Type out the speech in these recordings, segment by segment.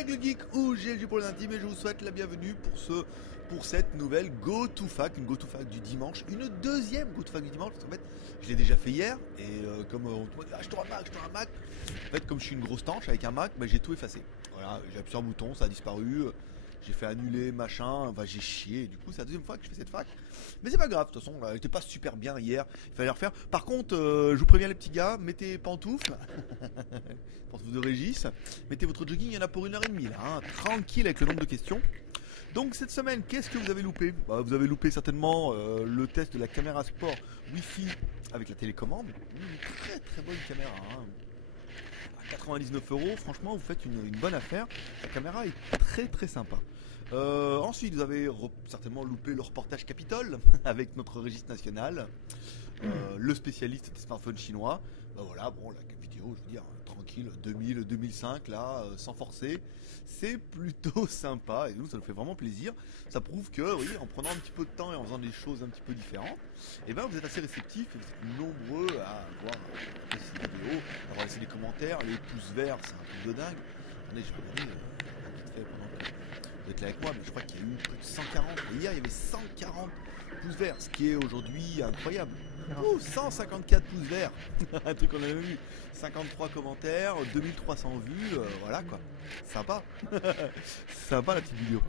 Greg le Geek ou GLG pour les intimes, et je vous souhaite la bienvenue pour cette nouvelle GoToFac, une GoToFac du dimanche, une deuxième GoToFac du dimanche, parce qu'en fait je l'ai déjà fait hier, et comme on te dit je t'aurai un Mac, en fait comme je suis une grosse tanche avec un Mac, bah, j'ai tout effacé. Voilà, j'ai appuyé sur un bouton, ça a disparu, j'ai fait annuler, machin, enfin j'ai chié, du coup c'est la deuxième fois que je fais cette fac. Mais c'est pas grave, de toute façon, elle était pas super bien hier, il fallait refaire. Par contre, je vous préviens les petits gars, mettez pantoufles, pantoufles de Régis, mettez votre jogging, il y en a pour 1h30 là, hein, tranquille avec le nombre de questions. Donc cette semaine, qu'est-ce que vous avez loupé ? Vous avez loupé certainement le test de la caméra sport Wi-Fi avec la télécommande, une très très bonne caméra, hein. 99€, franchement vous faites une bonne affaire, la caméra est très très sympa. Ensuite vous avez certainement loupé le reportage Capitole avec notre registre national, le spécialiste des smartphones chinois. Voilà, bon la vidéo je veux dire tranquille, 2000, 2005 là, sans forcer, c'est plutôt sympa et nous ça nous fait vraiment plaisir. Ça prouve que oui, en prenant un petit peu de temps et en faisant des choses un petit peu différentes, et ben vous êtes assez réceptifs et vous êtes nombreux à voir ces vidéos, à voir laisser des commentaires, les pouces verts, c'est un truc de dingue. Attendez, je vais regarder vite fait pendant que vous êtes là avec moi, mais je crois qu'il y a eu plus de 140, et hier il y avait 140 pouces verts, ce qui est aujourd'hui incroyable. 154 pouces verts, un truc qu'on avait vu, 53 commentaires, 2300 vues, voilà quoi, sympa, sympa la petite vidéo.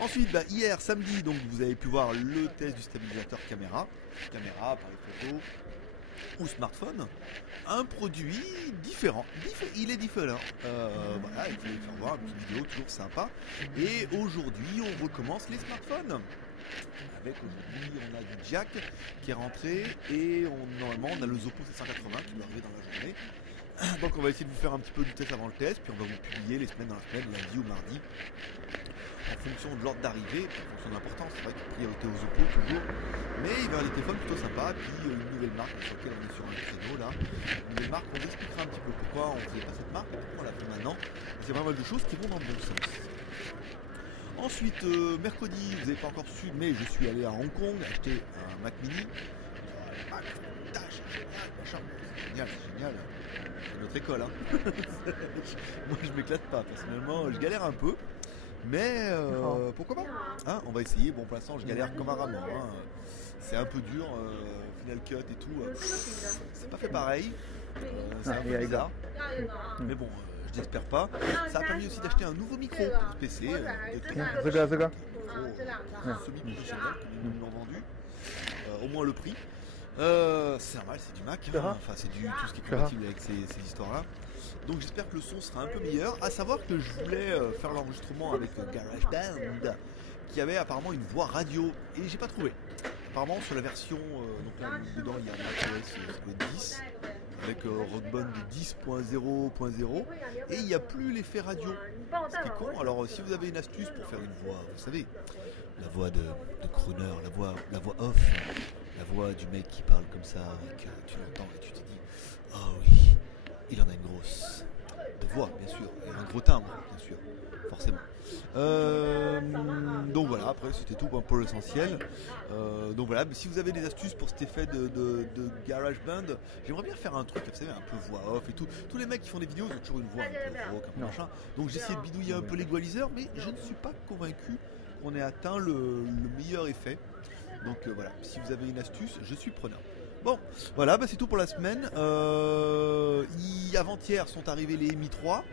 Ensuite, hier samedi, donc vous avez pu voir le test du stabilisateur caméra, appareil photo ou smartphone, un produit différent, il est différent, voilà, il faut faire voir une petite vidéo toujours sympa. Et aujourd'hui on recommence les smartphones. Avec aujourd'hui on a du jack qui est rentré et normalement on a le Zoppo C180 qui va arriver dans la journée. Donc on va essayer de vous faire un petit peu du test avant le test, puis on va vous publier les semaines dans la semaine, lundi ou mardi, en fonction de l'ordre d'arrivée, en fonction de l'importance. C'est vrai qu'il y a priorité aux Zoppo toujours, mais il va y avoir des téléphones plutôt sympas, puis une nouvelle marque sur laquelle on est sur un créneau là. Une nouvelle marque, on vous expliquera un petit peu pourquoi on ne faisait pas cette marque et pourquoi on l'a fait maintenant. C'est pas mal de choses qui vont dans le bon sens. Ensuite, mercredi, vous n'avez pas encore su, mais je suis allé à Hong Kong acheter un Mac mini. Mac, génial, c'est génial. C'est notre école, hein. Moi, je m'éclate pas, personnellement, je galère un peu. Mais pourquoi pas, hein, on va essayer. Bon, pour l'instant, je galère comme un rameau, hein. C'est un peu dur, Final Cut et tout. C'est pas fait pareil. C'est un peu bizarre. Mais bon. J'espère pas. Ça a permis aussi d'acheter un nouveau micro pour ce PC. Semi-professionnel, comme ils nous l'ont vendu. Au moins le prix. C'est normal, c'est du Mac. Hein. Enfin, c'est du tout ce qui est compatible avec ces histoires-là. Donc j'espère que le son sera un peu meilleur. À savoir que je voulais faire l'enregistrement avec GarageBand, qui avait apparemment une voix radio, et j'ai pas trouvé. Apparemment sur la version, donc là dedans il y a macOS 10. Avec Rock Band 10.0.0 et il n'y a plus l'effet radio, ce qui est con. Alors si vous avez une astuce pour faire une voix, vous savez, la voix de crooner, la voix off, la voix du mec qui parle comme ça et que tu l'entends et tu te dis oh oui, il en a une grosse de voix bien sûr, et un gros timbre bien sûr, forcément. Donc voilà, après c'était tout pour l'essentiel. Donc voilà, mais si vous avez des astuces pour cet effet de GarageBand, j'aimerais bien faire un truc, vous savez, un peu voix off et tout. Tous les mecs qui font des vidéos, ils ont toujours une voix un peu rock, un peu machin. Donc j'ai essayé de bidouiller un peu l'égaliseur, mais je ne suis pas convaincu qu'on ait atteint le meilleur effet. Donc voilà, si vous avez une astuce, je suis preneur. Bon, voilà, c'est tout pour la semaine. Avant-hier sont arrivés les Mi 3.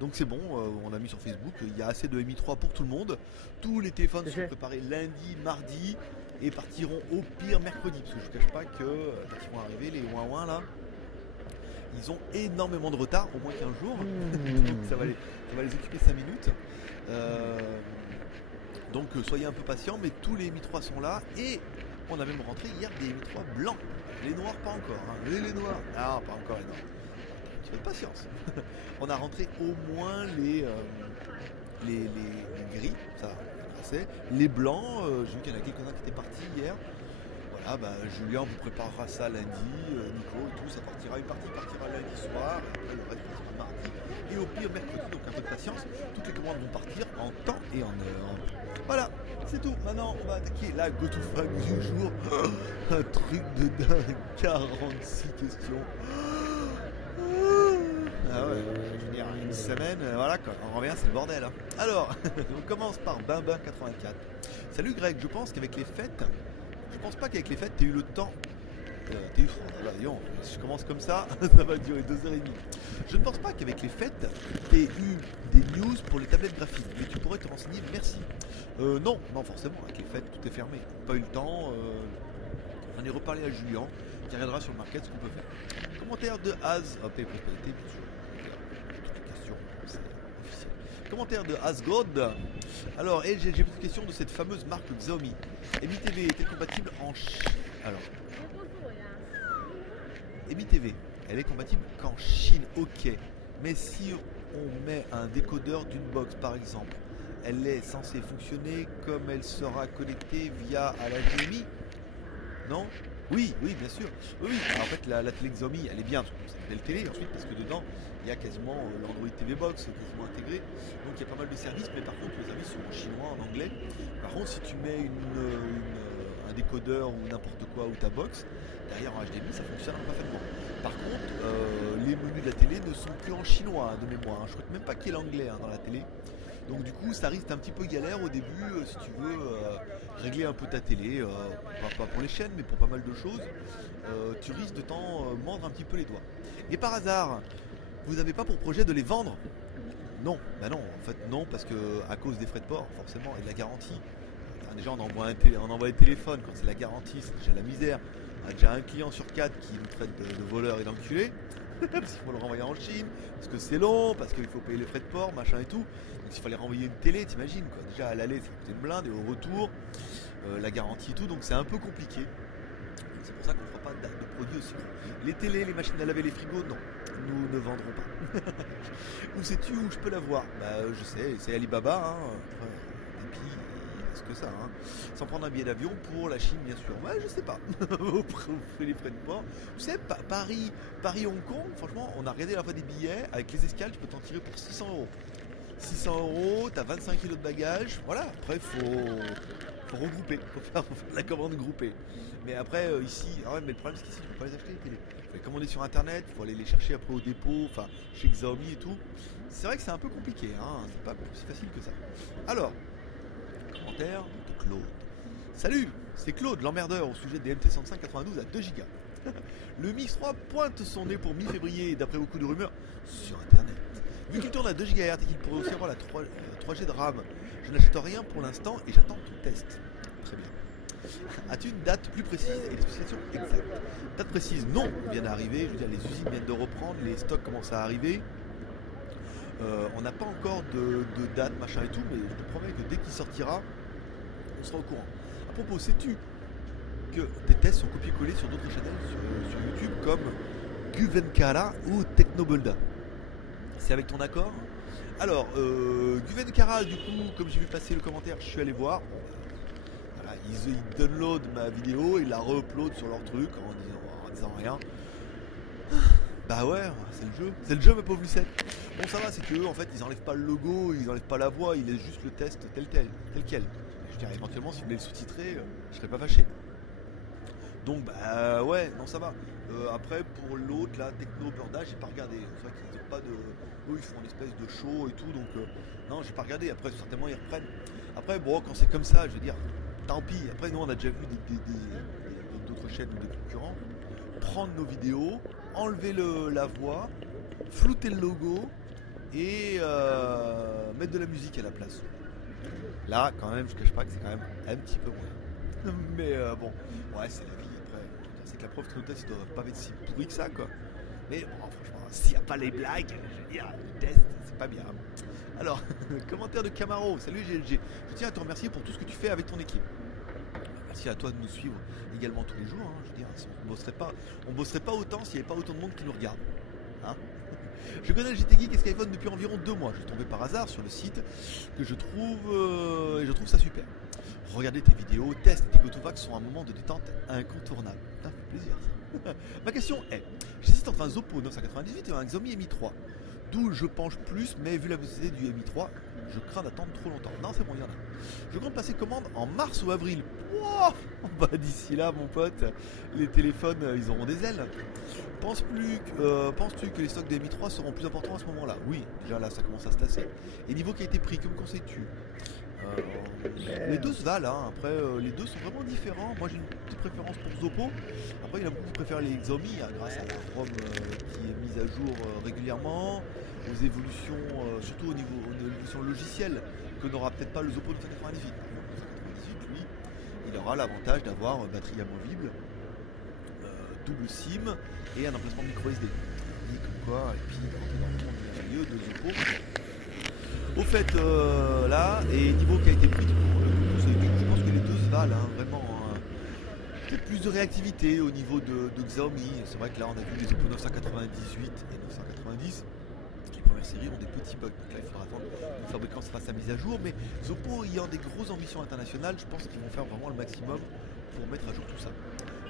Donc c'est bon, on a mis sur Facebook, il y a assez de Mi 3 pour tout le monde. Tous les téléphones sont préparés lundi, mardi et partiront au pire mercredi. Parce que je ne cache pas que quand ils vont arriver, les ouin là, ils ont énormément de retard, au moins 15 jours. Donc ça va les occuper 5 minutes. Donc soyez un peu patients, mais tous les Mi 3 sont là. Et on a même rentré hier des Mi 3 blancs. Les noirs pas encore, hein. Les noirs, non pas encore les noirs. Un petit peu de patience. On a rentré au moins les gris, ça c'est. Les blancs, j'ai vu qu'il y en a quelques-uns qui étaient partis hier. Voilà, Julien vous préparera ça lundi, Nico et tout, ça partira. Une partie partira lundi soir, après le reste partira mardi. Et au pire mercredi, donc un peu de patience, toutes les commandes vont partir en temps et en heure. Voilà, c'est tout. Maintenant on va attaquer la GoToFac du jour. Un truc de dingue, 46 questions. Ah ouais, je veux dire, une semaine, voilà quoi, on revient, c'est le bordel. Hein. Alors, on commence par Bimbin84. Salut Greg, je pense qu'avec les fêtes, je pense pas qu'avec les fêtes, t'aies eu le temps. T'es eu, oh là, disons, si je commence comme ça, ça va durer 2h30. Je ne pense pas qu'avec les fêtes, t'aies eu des news pour les tablettes graphiques, mais tu pourrais te renseigner, merci. Non, non, forcément, avec les fêtes, tout est fermé. Pas eu le temps, j'en ai reparlé à Julien, qui regardera sur le market ce qu'on peut faire. Commentaire de Az, paix et prospérité, bien sûr. Toutes les questions, c'est officiel. Commentaire de Asgod. Alors, et j'ai plus de questions de cette fameuse marque Xiaomi. Mi TV est-elle compatible en alors, Mi TV, elle est compatible qu'en Chine, ok. Mais si on met un décodeur d'une box par exemple, elle est censée fonctionner comme elle sera connectée via à l'HDMI? Non? Oui, oui, bien sûr. Oui, oui. Alors, en fait, la télé Xiaomi, elle est bien, c'est une belle télé ensuite, parce que dedans, il y a quasiment l'Android TV Box quasiment intégré. Donc il y a pas mal de services, mais par contre, les services sont en chinois, en anglais. Par contre, si tu mets un décodeur ou n'importe quoi ou ta box, derrière en HDMI, ça fonctionne parfaitement. Par contre, les menus de la télé ne sont plus en chinois de mémoire. Je ne crois même pas qu'il y ait l'anglais dans la télé. Donc du coup ça risque un petit peu galère au début si tu veux régler un peu ta télé, pas pour les chaînes mais pour pas mal de choses, tu risques de t'en mordre un petit peu les doigts. Et par hasard, vous n'avez pas pour projet de les vendre? Non, bah non, en fait non, parce que à cause des frais de port forcément et de la garantie. Déjà on envoie les téléphones quand c'est la garantie, c'est déjà la misère. On a déjà un client sur 4 qui nous traite de voleur et d'enculé. Parce qu'il faut le renvoyer en Chine, parce que c'est long, parce qu'il faut payer les frais de port, machin et tout. Donc s'il fallait renvoyer une télé, t'imagines quoi. Déjà à l'aller ça coûtait une blinde et au retour, la garantie et tout, donc c'est un peu compliqué. Donc, c'est pour ça qu'on ne fera pas de produits aussi gros. Les télés, les machines à laver, les frigos, non, nous ne vendrons pas. Où sais-tu où je peux la voir? Bah je sais, c'est Alibaba, hein. Et puis il reste que ça, hein. Sans prendre un billet d'avion pour la Chine bien sûr. Ouais je sais pas. Vous ferez les frais de port. Vous savez, Paris-Hong Kong, franchement, on a regardé la fois des billets, avec les escales, tu peux t'en tirer pour 600 euros. 600 euros, t'as 25 kilos de bagages, voilà, après faut regrouper, faut faire la commande groupée. Mais après ici, ah ouais, mais le problème c'est qu'ici tu peux pas les acheter les télés. Faut les commander sur internet, faut aller les chercher après au dépôt, enfin chez Xiaomi et tout. C'est vrai que c'est un peu compliqué, hein, c'est pas si facile que ça. Alors, commentaire de Claude. Salut, c'est Claude, l'emmerdeur au sujet des MT105-92 à 2 Go. Le Mix 3 pointe son nez pour mi-février, d'après beaucoup de rumeurs, sur internet. Vu qu'il tourne à 2 GHz et qu'il pourrait aussi avoir la 3G de RAM, je n'achète rien pour l'instant et j'attends ton test. Très bien. As-tu une date plus précise et des spécifications exactes? Date précise, non, vient d'arriver, je veux dire les usines viennent de reprendre, les stocks commencent à arriver. On n'a pas encore de date, machin et tout, mais je te promets que dès qu'il sortira, on sera au courant. À propos, sais-tu que tes tests sont copiés-collés sur d'autres chaînes sur YouTube comme Guvenkara ou Technobolda? C'est avec ton accord? Alors, Guvenkara, du coup, comme j'ai vu passer le commentaire, je suis allé voir. Voilà, ils download ma vidéo, ils la re-upload sur leur truc en disant rien. Bah ouais, c'est le jeu ma pauvre Lucette. Bon ça va, c'est que eux en fait ils enlèvent pas le logo, ils enlèvent pas la voix, ils laissent juste le test tel quel. Je dirais éventuellement si vous voulez le sous-titrer, je serais pas fâché. Donc bah ouais, non ça va. Après pour l'autre là, Techno Burda, j'ai pas regardé. C'est vrai qu'ils ont pas de. Eux ils font une espèce de show et tout, donc non j'ai pas regardé. Après certainement ils reprennent. Après bon quand c'est comme ça, je veux dire, tant pis. Après nous on a déjà vu d'autres chaînes ou des concurrents prendre nos vidéos, enlever la voix, flouter le logo et mettre de la musique à la place. Là, quand même, je cache pas que c'est quand même un petit peu moins. Mais bon, ouais, c'est la vie. Après, c'est que la prof de test, ils doivent pas être si pourris que ça, quoi. Mais bon, franchement, s'il n'y a pas les blagues, je veux dire, le test, c'est pas bien. Alors, commentaire de Camaro. Salut GLG. Je tiens à te remercier pour tout ce que tu fais avec ton équipe. Merci à toi de nous suivre également tous les jours. Hein. Je veux dire, on bosserait pas autant s'il n'y avait pas autant de monde qui nous regarde. Hein. Je connais le GT Geek et Skyphone depuis environ 2 mois. Je suis tombé par hasard sur le site que je trouve et je trouve ça super. Regarder tes vidéos, tests et tes GoToVax sont un moment de détente incontournable. Ça fait plaisir ça. Ma question est, j'hésite entre un Zoppo 998 et un Xiaomi Mi 3. D'où je penche plus, mais vu la possibilité du Mi 3, je crains d'attendre trop longtemps. Non, c'est bon, il y en a. Je compte passer commande en mars ou avril Wow. Bah d'ici là mon pote, les téléphones ils auront des ailes. Penses-tu que les stocks des Mi 3 seront plus importants à ce moment là? Oui, déjà là ça commence à se tasser. Et niveau qualité prix, que me conseilles-tu? Les deux se valent, hein. Après les deux sont vraiment différents. Moi j'ai une petite préférence pour Zoppo. Après il y en a beaucoup qui préfèrent les Xiaomi grâce à la ROM qui est mise à jour régulièrement, aux évolutions, surtout au niveau de l'évolution logicielle, que n'aura peut-être pas le Zoppo 998. Le 998 lui, il aura l'avantage d'avoir batterie amovible, double SIM et un emplacement micro SD. Et comme quoi, et puis dans le monde merveilleux de Zoppo. Au fait, là, et niveau qualité prix, je pense que les deux se valent, hein, vraiment. Peut-être plus de réactivité au niveau de Xiaomi. C'est vrai que là, on a vu les Oppo 998 et 990. Les premières séries ont des petits bugs. Donc là, il faudra attendre que le fabricant se fasse sa mise à jour. Mais Zoppo ayant des grosses ambitions internationales, je pense qu'ils vont faire vraiment le maximum pour mettre à jour tout ça.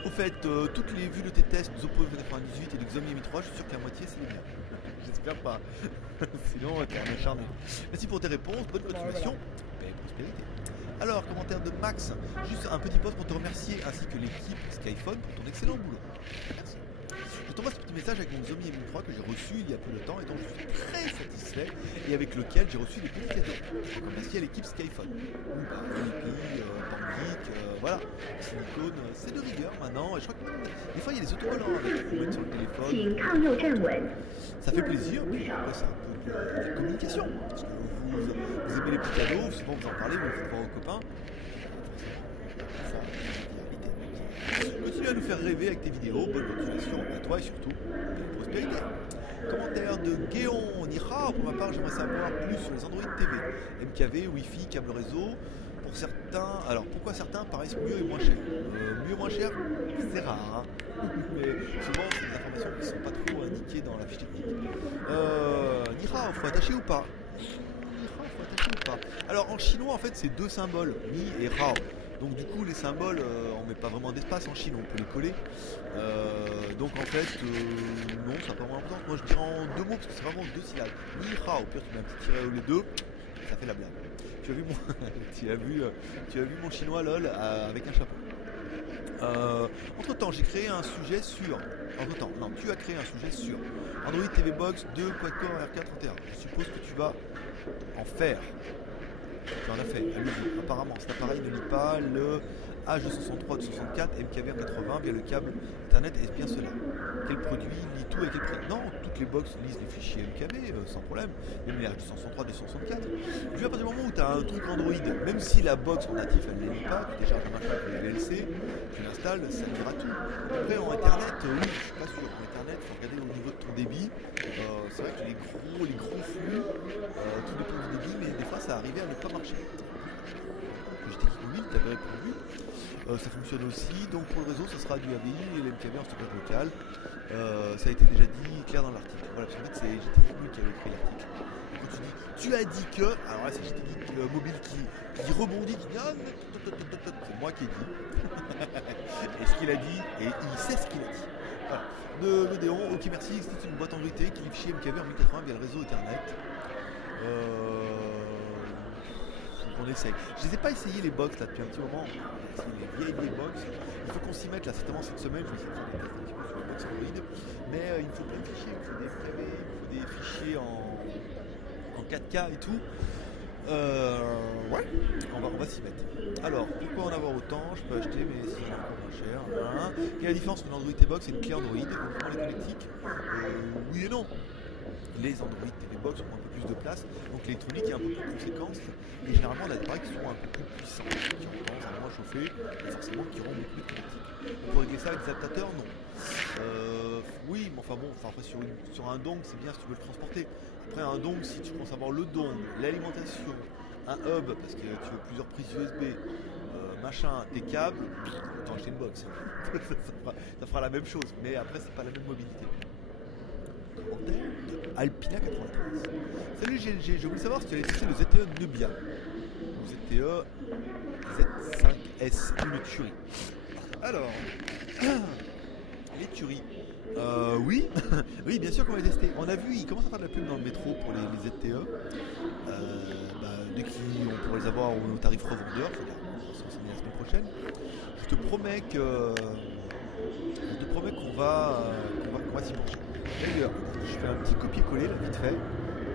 Au fait, toutes les vues de tes tests de Zoppo 98 et de Xiaomi Mi 3, je suis sûr que la moitié c'est les miens. J'espère pas. Sinon, t'es un acharné. Merci pour tes réponses, bonne continuation et prospérité. Alors, commentaire de Max, juste un petit post pour te remercier ainsi que l'équipe Skyphone pour ton excellent boulot. Merci. Je t'envoie ce petit message avec mon Xiaomi Mi 3 que j'ai reçu il y a peu de temps et dont je suis très satisfait et avec lequel j'ai reçu des petits cadeaux. Donc merci à l'équipe Skyphone. Philippi, Pangeek, voilà. Silicone, c'est de rigueur maintenant. Et je crois que même, des fois il y a des autocollants avec qu'on met sur le téléphone. Ça fait plaisir. Puis après c'est un peu de communication. Parce que vous aimez les petits cadeaux, souvent vous en parlez, vous le faites voir aux copains. Continue à nous faire rêver avec tes vidéos, bonne continuation à toi et surtout, bonne prospérité. Commentaire de Guéon Nira, pour ma part j'aimerais savoir plus sur les Android TV, MKV, Wi-Fi, câble réseau, pour certains, alors pourquoi certains paraissent mieux et moins chers? Mieux et moins cher, c'est rare, hein. Mais souvent c'est des informations qui ne sont pas trop indiquées dans la fiche technique. Nira, faut attacher ou pas? Nira, faut attacher ou pas? Alors en chinois en fait c'est deux symboles, Ni et Rao. Donc du coup les symboles, on met pas vraiment d'espace en Chine, on peut les coller. Donc en fait, non, ça n'a pas vraiment d'importance. Moi je dirais en deux mots parce que c'est vraiment deux syllabes. Ni ra, au pire tu mets un petit tiret au les deux, ça fait la blague. Tu as vu mon, tu as vu mon chinois lol avec un chapeau. Entre temps j'ai créé un sujet sur. Entre temps, non, tu as créé un sujet sur Android TV Box 2 Quad-Core RK31. Je suppose que tu vas en faire. Tu en as fait, allez-y. Apparemment cet appareil ne lit pas le H263 de 64 MKV 80 via le câble internet, est-ce bien cela? Quel produit lit tout et quel prix? Non, toutes les box lisent les fichiers MKV sans problème, même les H263 de 64. Puis à partir du moment où tu as un truc Android, même si la box en natif elle ne lit pas, tu décharges un machin avec les VLC, tu l'installes, ça lira tout. Après en internet, oui, je suis pas sûr. En internet, il faut regarder au niveau de ton débit. C'est vrai que les gros flux, tout dépend du débit, mais des fois ça arrivait à ne pas marcher. J'étais mobile, tu avais répondu. Ça fonctionne aussi, donc pour le réseau ça sera du AVI et l'MKV en stockage local. Ça a été déjà dit clair dans l'article. Voilà, parce qu'en fait c'est GT Geek qui avait écrit l'article. Quand tu dis tu as dit que, alors là c'est GT Geek mobile qui rebondit, qui dit ah, c'est moi qui ai dit. Et ce qu'il a dit, et il sait ce qu'il a dit. Voilà. De Lodéon, ok merci, c'est une boîte en VT qui lit fichier MKV en 1080 via le réseau Ethernet. On essaye. Je les ai pas essayé les box là depuis un petit moment. C'est les vieilles box. Il faut qu'on s'y mette là, certainement cette semaine. Je vais essayer de faire des tests un petit peu sur les box Android. Mais il me faut plein de fichiers. Il me faut des MKV, il me faut des fichiers en 4K et tout. Ouais, on va s'y mettre. Alors, pourquoi en avoir autant? Je peux acheter, mais c'est encore moins cher. Hein. Quelle est la différence entre l'Android T-Box et une clé Android? Uniquement les connectiques? Oui et non. Les Android TV Box ont un peu plus de place, donc l'électronique est un peu plus conséquente et généralement on a des appareils qui sont un peu plus puissants, qui ont tendance à moins chauffer et forcément qui auront beaucoup plus de connectiques. On peut régler ça avec des adaptateurs? Non. Oui, mais enfin bon, après sur un dongle c'est bien si tu veux le transporter. Après un dongle, si tu penses avoir le dongle, l'alimentation, un hub parce que tu veux plusieurs prises USB, machin, des câbles, autant acheter une box. ça fera la même chose, mais après c'est pas la même mobilité. De Alpina 93. Salut GLG, je voulais savoir si tu allais tester le ZTE Nubia. Le ZTE Z5S, une tuerie. Alors, les tueries. Oui, oui, bien sûr qu'on va les tester. On a vu, ils commencent à faire de la pub dans le métro pour les ZTE. Dès qu'on pourrait les avoir au tarif revendeur, il faut se renseigner la semaine prochaine. te promets qu'on va s'y pencher. D'ailleurs, je fais un petit copier-coller là vite fait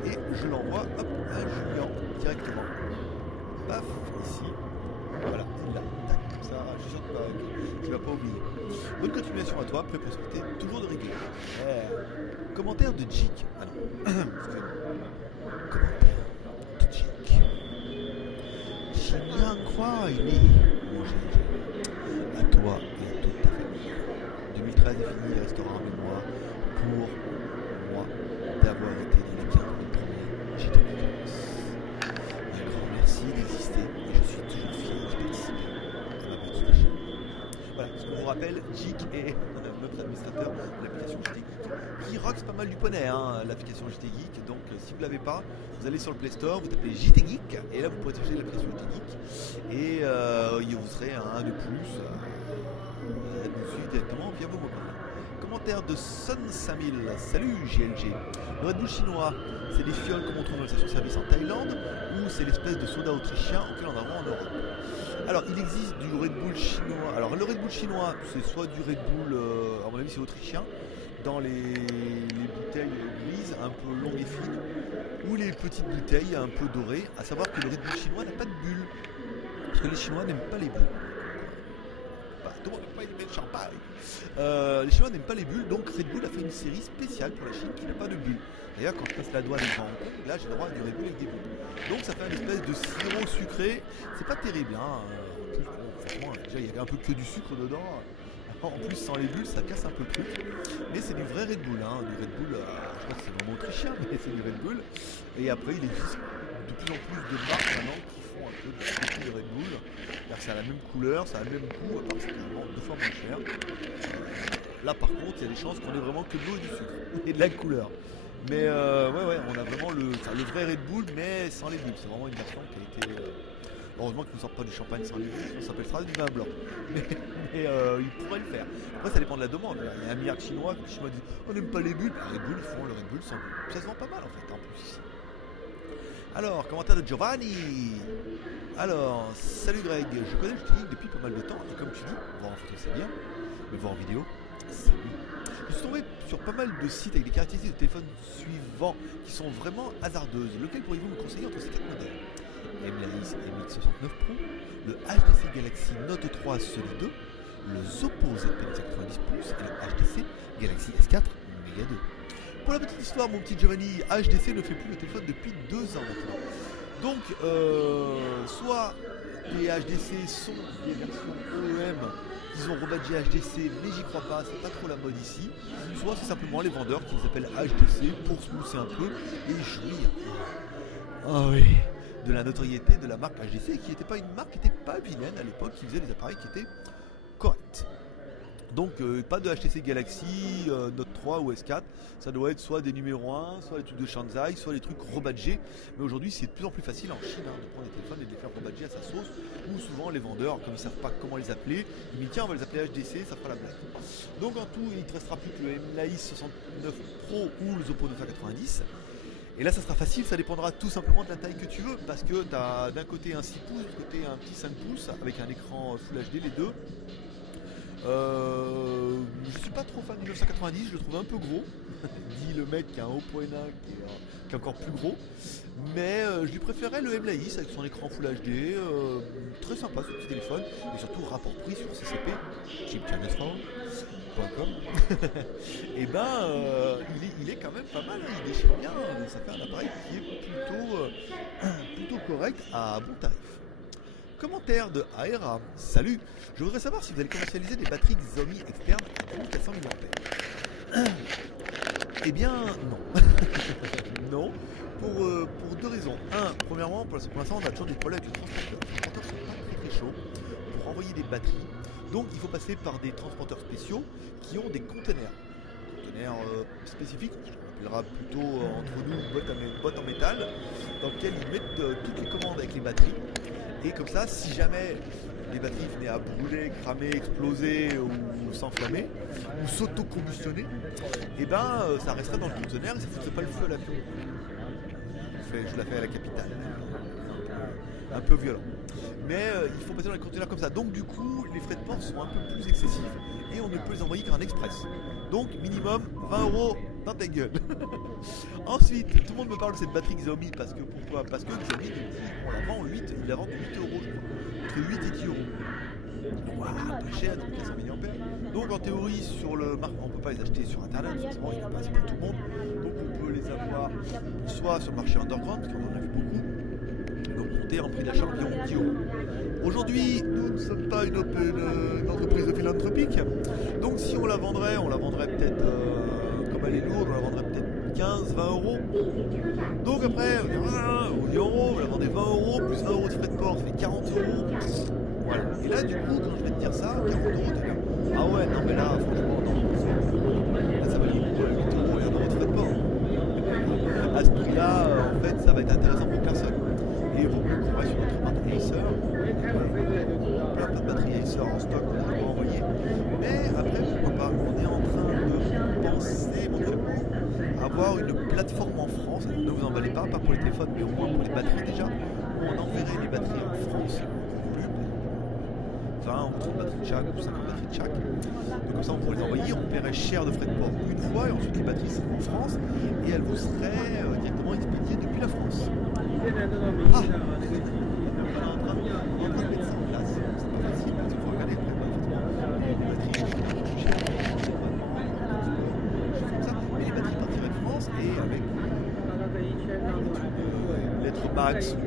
et je l'envoie hop à Julien directement. Paf, ici. Voilà, il l'a. Tac, comme ça, je suis sûr que tu vas pas oublier. Bonne continuation à toi, prêt pour sauter, toujours de rigueur. Commentaire de Jik. Ah non, excusez-moi. Commentaire de Jik. Shinyankwa ini. Mon GG. À toi et à toute ta famille. 2013 est fini, il restera en mémoire pour moi d'avoir été dans les 15 premiers JT Geeks. Un grand merci d'exister et je suis toujours fier de participer à ma petite échelle. Voilà, ce qu'on vous rappelle, Jik est notre administrateur de l'application JT Geek qui rocks pas mal du poney, hein, l'application JT Geek. Donc si vous ne l'avez pas, vous allez sur le Play Store, vous tapez JT Geek et là vous pourrez télécharger l'application JT Geek et vous serez un de plus là-dessus directement via vos mobiles. Commentaire de Son Samil. Salut GLG. Le Red Bull chinois, c'est des fioles comme on trouve dans les stations-service en Thaïlande ou c'est l'espèce de soda autrichien auquel on a vraiment en Europe? Alors il existe du Red Bull chinois. Alors le Red Bull chinois, c'est soit du Red Bull, à mon avis c'est autrichien, dans les bouteilles grises, un peu longues et fines, ou les petites bouteilles un peu dorées. À savoir que le Red Bull chinois n'a pas de bulles, parce que les Chinois n'aiment pas les bulles. Tout le monde n'aime pas aimer le champagne. Les Chinois n'aiment pas les bulles, donc Red Bull a fait une série spéciale pour la Chine qui n'a pas de bulles. D'ailleurs, quand je passe la douane à Hong Kong, là j'ai le droit à du Red Bull avec des bulles. Donc ça fait une espèce de sirop sucré. C'est pas terrible, hein. En plus, bon, franchement, déjà il y a un peu que du sucre dedans. En plus, sans les bulles, ça casse un peu le truc. Mais c'est du vrai Red Bull, hein. Du Red Bull, je crois que c'est vraiment autrichien, mais c'est du Red Bull. Et après, il existe de plus en plus de marques maintenant qui font un peu de Red Bull. Ça a la même couleur, ça a le même goût, à part que c'est carrément 2 fois moins cher. Là par contre, il y a des chances qu'on ait vraiment que de l'eau et du sucre et de la couleur. Mais ouais, on a vraiment le vrai Red Bull, mais sans les bulles. C'est vraiment une version qui a été. Heureusement qu'ils ne sortent pas du champagne sans les bulles, ça s'appellera du vin blanc. Mais ils pourraient le faire. Après, ça dépend de la demande. Il y a un milliard de Chinois, les Chinois disent on n'aime pas les bulles. Red Bull, ils font le Red Bull sans bulles. Ça se vend pas mal en fait, en plus ici. Alors, commentaire de Giovanni. Alors, salut Greg, je connais le JT Geek depuis pas mal de temps et comme tu dis, voir en photo c'est bien, mais voir en vidéo, c'est mieux. Je suis tombé sur pas mal de sites avec des caractéristiques de téléphone suivants qui sont vraiment hasardeuses. Lequel pourriez-vous me conseiller entre ces 4 modèles? MLAIS MX69 Pro, le HTC Galaxy Note 3 Solid 2, le Zoppo ZPX 90 Plus et le HTC Galaxy S4 Mega 2. Pour la petite histoire, mon petit Giovanni, HTC ne fait plus le téléphone depuis 2 ans maintenant. Donc, soit les HTC sont des versions OEM, ils ont rebadgé HTC, mais j'y crois pas, c'est pas trop la mode ici. Soit c'est simplement les vendeurs qui s'appellent HTC pour se mousser un peu et jouir. Ah oui, de la notoriété de la marque HTC, qui n'était pas une marque qui n'était pas vilaine à l'époque, qui faisait des appareils qui étaient corrects. Donc pas de HTC Galaxy Note 3 ou S4, ça doit être soit des numéros 1, soit les trucs de Shanzai, soit les trucs rebadgés. Mais aujourd'hui c'est de plus en plus facile en Chine de prendre des téléphones et de les faire rebadger à sa sauce. Ou souvent les vendeurs, comme ils ne savent pas comment les appeler, ils disent tiens on va les appeler HTC, ça fera la blague. Donc en tout il ne te restera plus que le MLAIS 69 Pro ou le Zoppo 990. Et là ça sera facile, ça dépendra tout simplement de la taille que tu veux. Parce que tu as d'un côté un 6 pouces, de l'autre côté un petit 5 pouces avec un écran Full HD les deux. Je suis pas trop fan du 990, je le trouve un peu gros, dit le mec qui a un Oppo N1 qui est encore plus gros, mais je lui préférais le MLAIS avec son écran Full HD, très sympa ce petit téléphone, et surtout rapport prix sur CCP, chipchanesphone.com, et ben il est quand même pas mal, il déchire bien, ça fait un appareil qui est plutôt correct à bon tarif. Commentaire de Aera. Salut, je voudrais savoir si vous allez commercialiser des batteries Xiaomi externes à 400 mAh. Eh bien, non. Non, pour 2 raisons. Premièrement, pour l'instant, on a toujours des problèmes avec les transporteurs. Les transporteurs sont pas très chauds pour envoyer des batteries. Donc, il faut passer par des transporteurs spéciaux qui ont des containers. Containers spécifiques, on appellera plutôt entre nous une boîte en métal, dans lequel ils mettent toutes les commandes avec les batteries. Et comme ça, si jamais les batteries venaient à brûler, cramer, exploser ou s'enflammer, ou s'auto-combustionner, et ben ça resterait dans le conteneur et ça ne foutrait pas le feu à l'avion. Je la fais à la capitale. un peu violent. Mais il faut passer dans les conteneurs comme ça. Donc du coup, les frais de port sont un peu plus excessifs et on ne peut les envoyer qu'en express. Donc minimum 20€ dans ta gueule. Ensuite, tout le monde me parle de cette batterie Xiaomi parce que pourquoi? Parce que Xiaomi on la vend 8, il la vend 8€, je crois. Entre 8 et 10€. Waouh, pas cher, donc 400 mAh. Donc en théorie, sur le marché, on ne peut pas les acheter sur internet, forcément il n'y a pas assez pour tout le monde. Donc on peut les avoir soit sur le marché underground, parce qu'on en a vu beaucoup. Donc compter en prix d'achat environ 10€. Aujourd'hui, nous ne sommes pas une entreprise philanthropique. Donc si on la vendrait peut-être, comme elle est lourde, on la vendrait peut-être 15-20€. Donc après, on dirait, ou 10€, vous la vendez 20€, plus 20€ de frais de port, ça fait 40€. Voilà. Et là, du coup, quand je vais te dire ça, 40€, t'es là. Ah ouais, non, mais là, franchement, non. Là, ça va être 8€ et 1€ de frais de port. À ce prix-là, en fait, ça va être intéressant pour personne. Et il vaut mieux qu'on reste sur notre marque Acer. Plein de batteries Acer en stock qu'on a pas envoyé. Mais après, pourquoi pas, on est en train de penser éventuellement avoir une plateforme en France. Alors, ne vous emballez pas pour les téléphones, mais au moins pour les batteries déjà. Où on enverrait les batteries en France. 20 ou 30 batteries de chaque, ou 50 batteries de chaque. Donc comme ça on pourrait les envoyer, on paierait cher de frais de port une fois et ensuite les batteries seraient en France et elles vous seraient directement expédiées depuis la France. Ah, on est en train de mettre ça en place. C'est pas facile parce qu'il faut regarder après les batteries chères, comme ça. Mais les batteries partiraient de France et avec une lettre max ou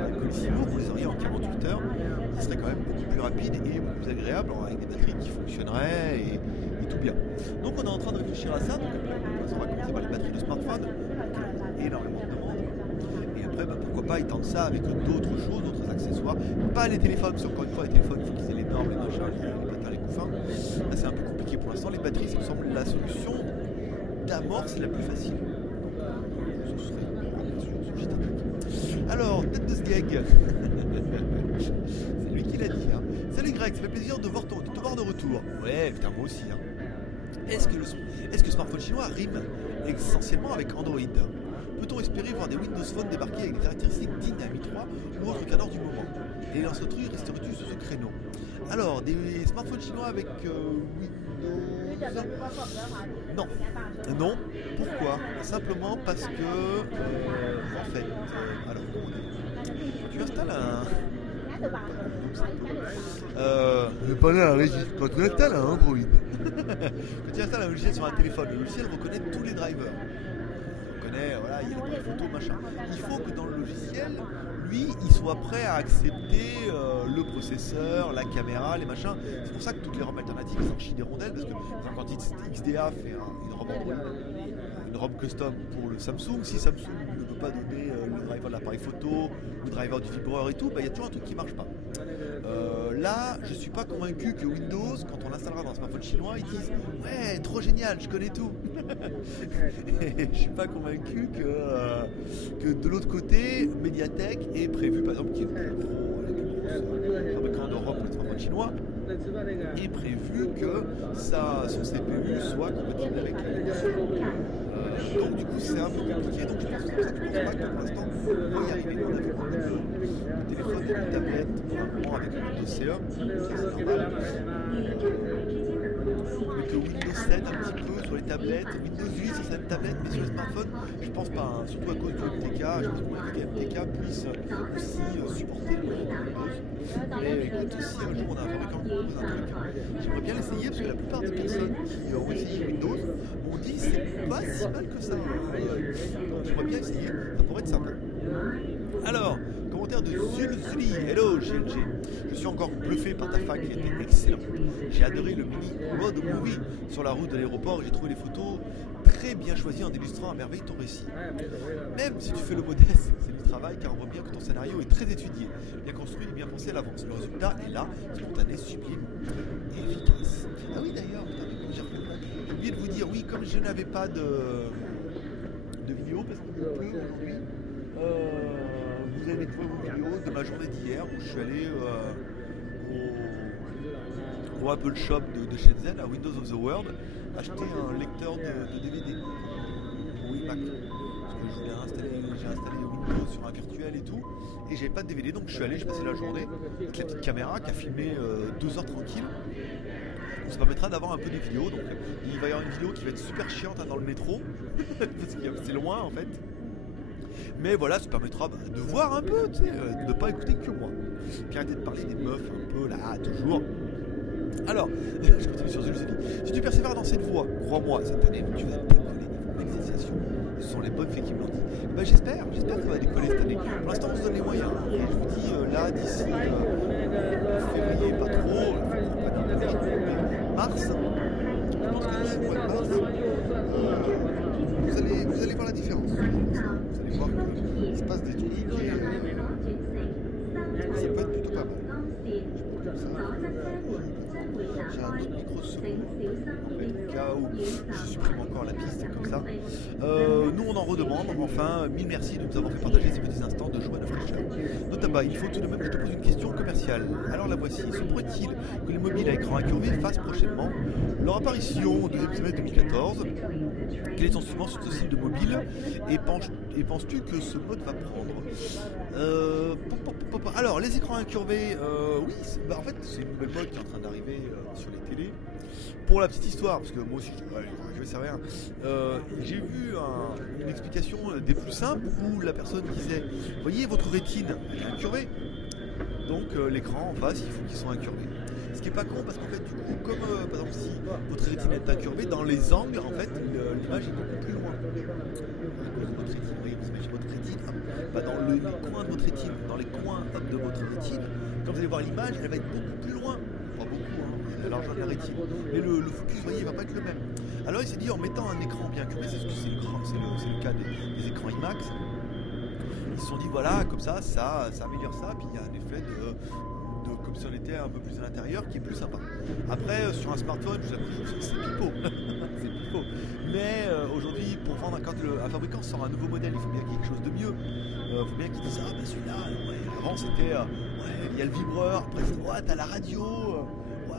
un Colissimo, vous les auriez en 48 heures. Ce serait quand même beaucoup plus rapide et beaucoup plus agréable avec des batteries qui fonctionneraient et tout bien. Donc on est en train de réfléchir à ça. Donc on va commencer par les batteries de smartphone, énormément de demandes. Et après pourquoi pas étendre ça avec d'autres choses, d'autres accessoires. Pas les téléphones, parce qu'encore une fois les téléphones il faut qu'ils aient les normes, les machins, les patins, les couffins. Là c'est un peu compliqué pour l'instant. Les batteries ça me semble la solution d'amorce la plus facile. Ce serait alors, tête de sgeg. C'est lui qui l'a dit. Hein. Salut Greg, ça fait plaisir de te voir de retour. Ouais, putain, moi aussi. Hein. Est-ce que le smartphone chinois rime essentiellement avec Android? Peut-on espérer voir des Windows Phone débarquer avec des caractéristiques dignes à Mi 3 ou autre cadre du moment? Et l'entreprise resterait-tu sur ce créneau? Alors, des smartphones chinois avec Windows... Non. Non. Pourquoi? Simplement parce que... en fait... alors, comment dire? Tu installes un... pas là, Régis. Quand tu installes un Android... quand tu installes un logiciel sur un téléphone, le logiciel reconnaît tous les drivers. Voilà, il y a les photos, machin. Il faut que dans le logiciel, lui, il soit prêt à accepter le processeur, la caméra, les machins. C'est pour ça que toutes les ROM alternatives s'en chient des rondelles, parce que quand XDA fait une ROM Android, une ROM custom pour le Samsung, si Samsung ne peut pas donner le driver de l'appareil photo, le driver du vibreur et tout, il y a toujours un truc qui marche pas. Là, je suis pas convaincu que Windows, quand on l'installera dans un smartphone chinois, ils disent ouais, trop génial, je connais tout. Et je suis pas convaincu que de l'autre côté, Mediatek est prévu, par exemple, qui est le plus gros fabricant d'Europe pour le smartphone chinois, est prévu que son CPU soit compatible avec donc du coup c'est un peu compliqué, donc je pense pas que pour l'instant on va y arriver. On a fait beaucoup de téléphones et de tablettes normalement avec le Windows CE, ça c'est normal. Avec le Windows 7 un petit peu sur les tablettes, Windows 8 sur cette tablette, mais sur les smartphones, je pense pas, hein, surtout à cause du MTK, je pense qu'on veut que MTK puisse aussi supporter le Windows. Et écoute, si un jour on a un fabricant qui propose un truc, j'aimerais bien l'essayer parce que la plupart des personnes qui ont essayé Windows m'ont dit c'est pas si mal que ça. J'aimerais bien essayer, ça pourrait être sympa. Alors, commentaire de Zulzli. Hello GLG. Je suis encore bluffé par ta fac qui était excellente. J'ai adoré le mini road movie sur la route de l'aéroport et j'ai trouvé les photos très bien choisies en illustrant à merveille ton récit. Même si tu fais le modeste, c'est du travail car on voit bien que ton scénario est très étudié, bien construit et bien pensé à l'avance. Le résultat est là, spontané, sublime et efficace. Ah oui d'ailleurs, j'ai oublié de vous dire, oui, comme je n'avais pas de vidéo parce qu'il pleut aujourd'hui, vous allez trouver une vidéo de ma journée d'hier où je suis allé au Apple Shop de Shenzhen, à Windows of the World, acheter un lecteur de DVD pour iMac. Parce que j'ai installé Windows sur un virtuel et tout, et j'avais pas de DVD, donc je suis allé, j'ai passé la journée avec la petite caméra qui a filmé 2 heures tranquille. Donc ça permettra d'avoir un peu des vidéos. Donc il va y avoir une vidéo qui va être super chiante dans le métro, parce que c'est loin en fait. Mais voilà, ça permettra de voir un peu, tu sais, de ne pas écouter que moi. Puis arrêter de parler des meufs un peu là, toujours. Alors, je continue sur ce que je vous ai dit. Si tu persévères dans cette voie, crois-moi, cette année, tu vas décoller niveau monétisation. Ce sont les bonnes fées qui me l'ont dit. Ben, j'espère que ça va décoller cette année. Pour l'instant, on se donne les moyens. Et je vous dis, là, d'ici février, pas trop, pas du tout, mais mars, je pense que d'ici le mois de mars, vous allez voir la différence. Vous allez voir qu'il se passe des trucs et ça peut être plutôt pas mal. J'ai un autre micro second, en fait, au cas où je supprime encore la piste comme ça. Nous on en redemande, enfin, mille merci de nous avoir fait partager ces petits instants de joie et de fraîcheur. Nota bas, il faut tout de même que je te pose une question commerciale. Alors la voici, se pourrait-il que les mobiles à écran incurvé fassent prochainement leur apparition au deuxième semestre 2014? Quel est ton suivant sur ce style de mobile et penses-tu que ce mode va prendre? Alors, les écrans incurvés, oui, en fait, c'est une nouvelle mode qui est en train d'arriver sur les télés. Pour la petite histoire, parce que moi aussi, je vais servir, j'ai vu une explication des plus simples où la personne disait, voyez, votre rétine est incurvée, donc l'écran en face, il faut qu'il soit incurvé. Ce qui est pas con parce qu'en fait du coup comme par exemple si votre rétine est incurvée dans les angles en fait l'image est beaucoup plus loin. Votre rétine, vous voyez, vous imaginez votre rétine dans les coins de votre rétine, dans les coins de votre rétine, quand vous allez voir l'image elle va être beaucoup plus loin. Pas beaucoup il y a la largeur de la rétine. Mais le focus vous voyez il va pas être le même. Alors il s'est dit en mettant un écran bien incurvé, c'est le cas des écrans IMAX. Ils se sont dit voilà comme ça améliore ça, puis il y a un effet de comme si on était un peu plus à l'intérieur qui est plus sympa. Après sur un smartphone je vous avoue c'est pipeau. C'est pipeau. Mais aujourd'hui pour vendre quand un fabricant sort un nouveau modèle il faut bien qu'il y ait quelque chose de mieux. Il faut bien qu'il dise celui-là ouais, avant c'était il y a le vibreur, après c'est t'as la radio,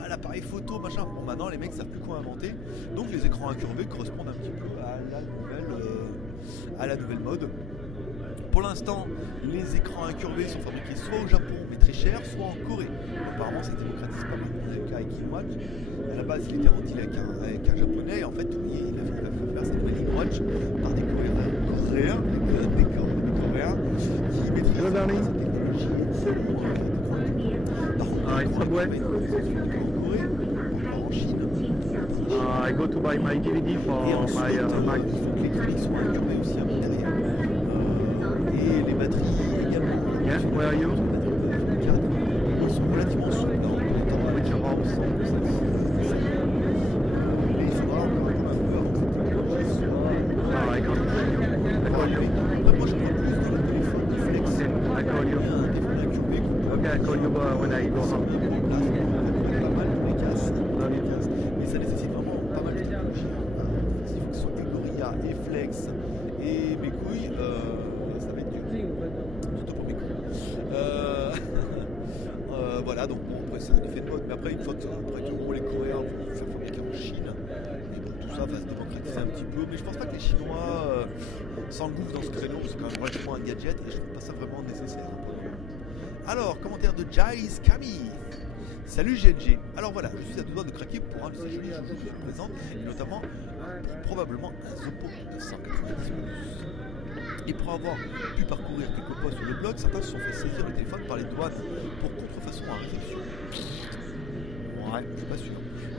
l'appareil photo machin. Bon maintenant les mecs savent plus quoi inventer. Donc les écrans incurvés correspondent un petit peu à la nouvelle mode. Pour l'instant, les écrans incurvés sont fabriqués soit au Japon, mais très cher, soit en Corée. Apparemment, ça démocratise pas mal. On a le cas avec InWatch. À la base, il était en deal avec un japonais. Et en fait, il a fait faire cette nouvelle InWatch par des Coréens qui maîtrisent cette technologie. Par contre, en Corée, en Chine. I go to buy my DVD for et ensuite, my Mac. il faut que les clics soient incurvés aussi à l'intérieur. Et les batteries également. Yeah, where are you? Ils sont relativement souples dans les temps avec un RAM 100, mais il faudra encore un peu avant que cette technologie soit. I can't see you. I call you. Après, moi je prends plus dans le téléphone du Flex. I call Il y you. a un téléphone incurvé qu'on peut Okay, I call you when I go home. pas mal pour les casses. Mais ça nécessite vraiment pas mal de technologie. Il faut que ce soit que Gorilla et Flex et mes couilles, ça va être dur. Surtout pour mes couilles. Voilà, donc bon, après c'est un effet de mode. Mais après, une fois que les Coréens vont faire fabriquer en Chine, et pour tout ça va se démocratiser un petit peu. Mais je pense pas que les Chinois s'engouffrent dans ce créneau, c'est quand même relativement un gadget et je trouve pas ça vraiment nécessaire. Alors, commentaire de Jais Kami. Salut GNG. Alors voilà, je suis à deux doigts de craquer pour un de ces jolis jeux que je vous présente, et notamment pour probablement un Zoppo de 190 pouces. Et pour avoir pu parcourir quelques posts sur le blog, certains se sont fait saisir le téléphone par les douanes pour contrefaçon à réception. Ouais, je suis pas sûr.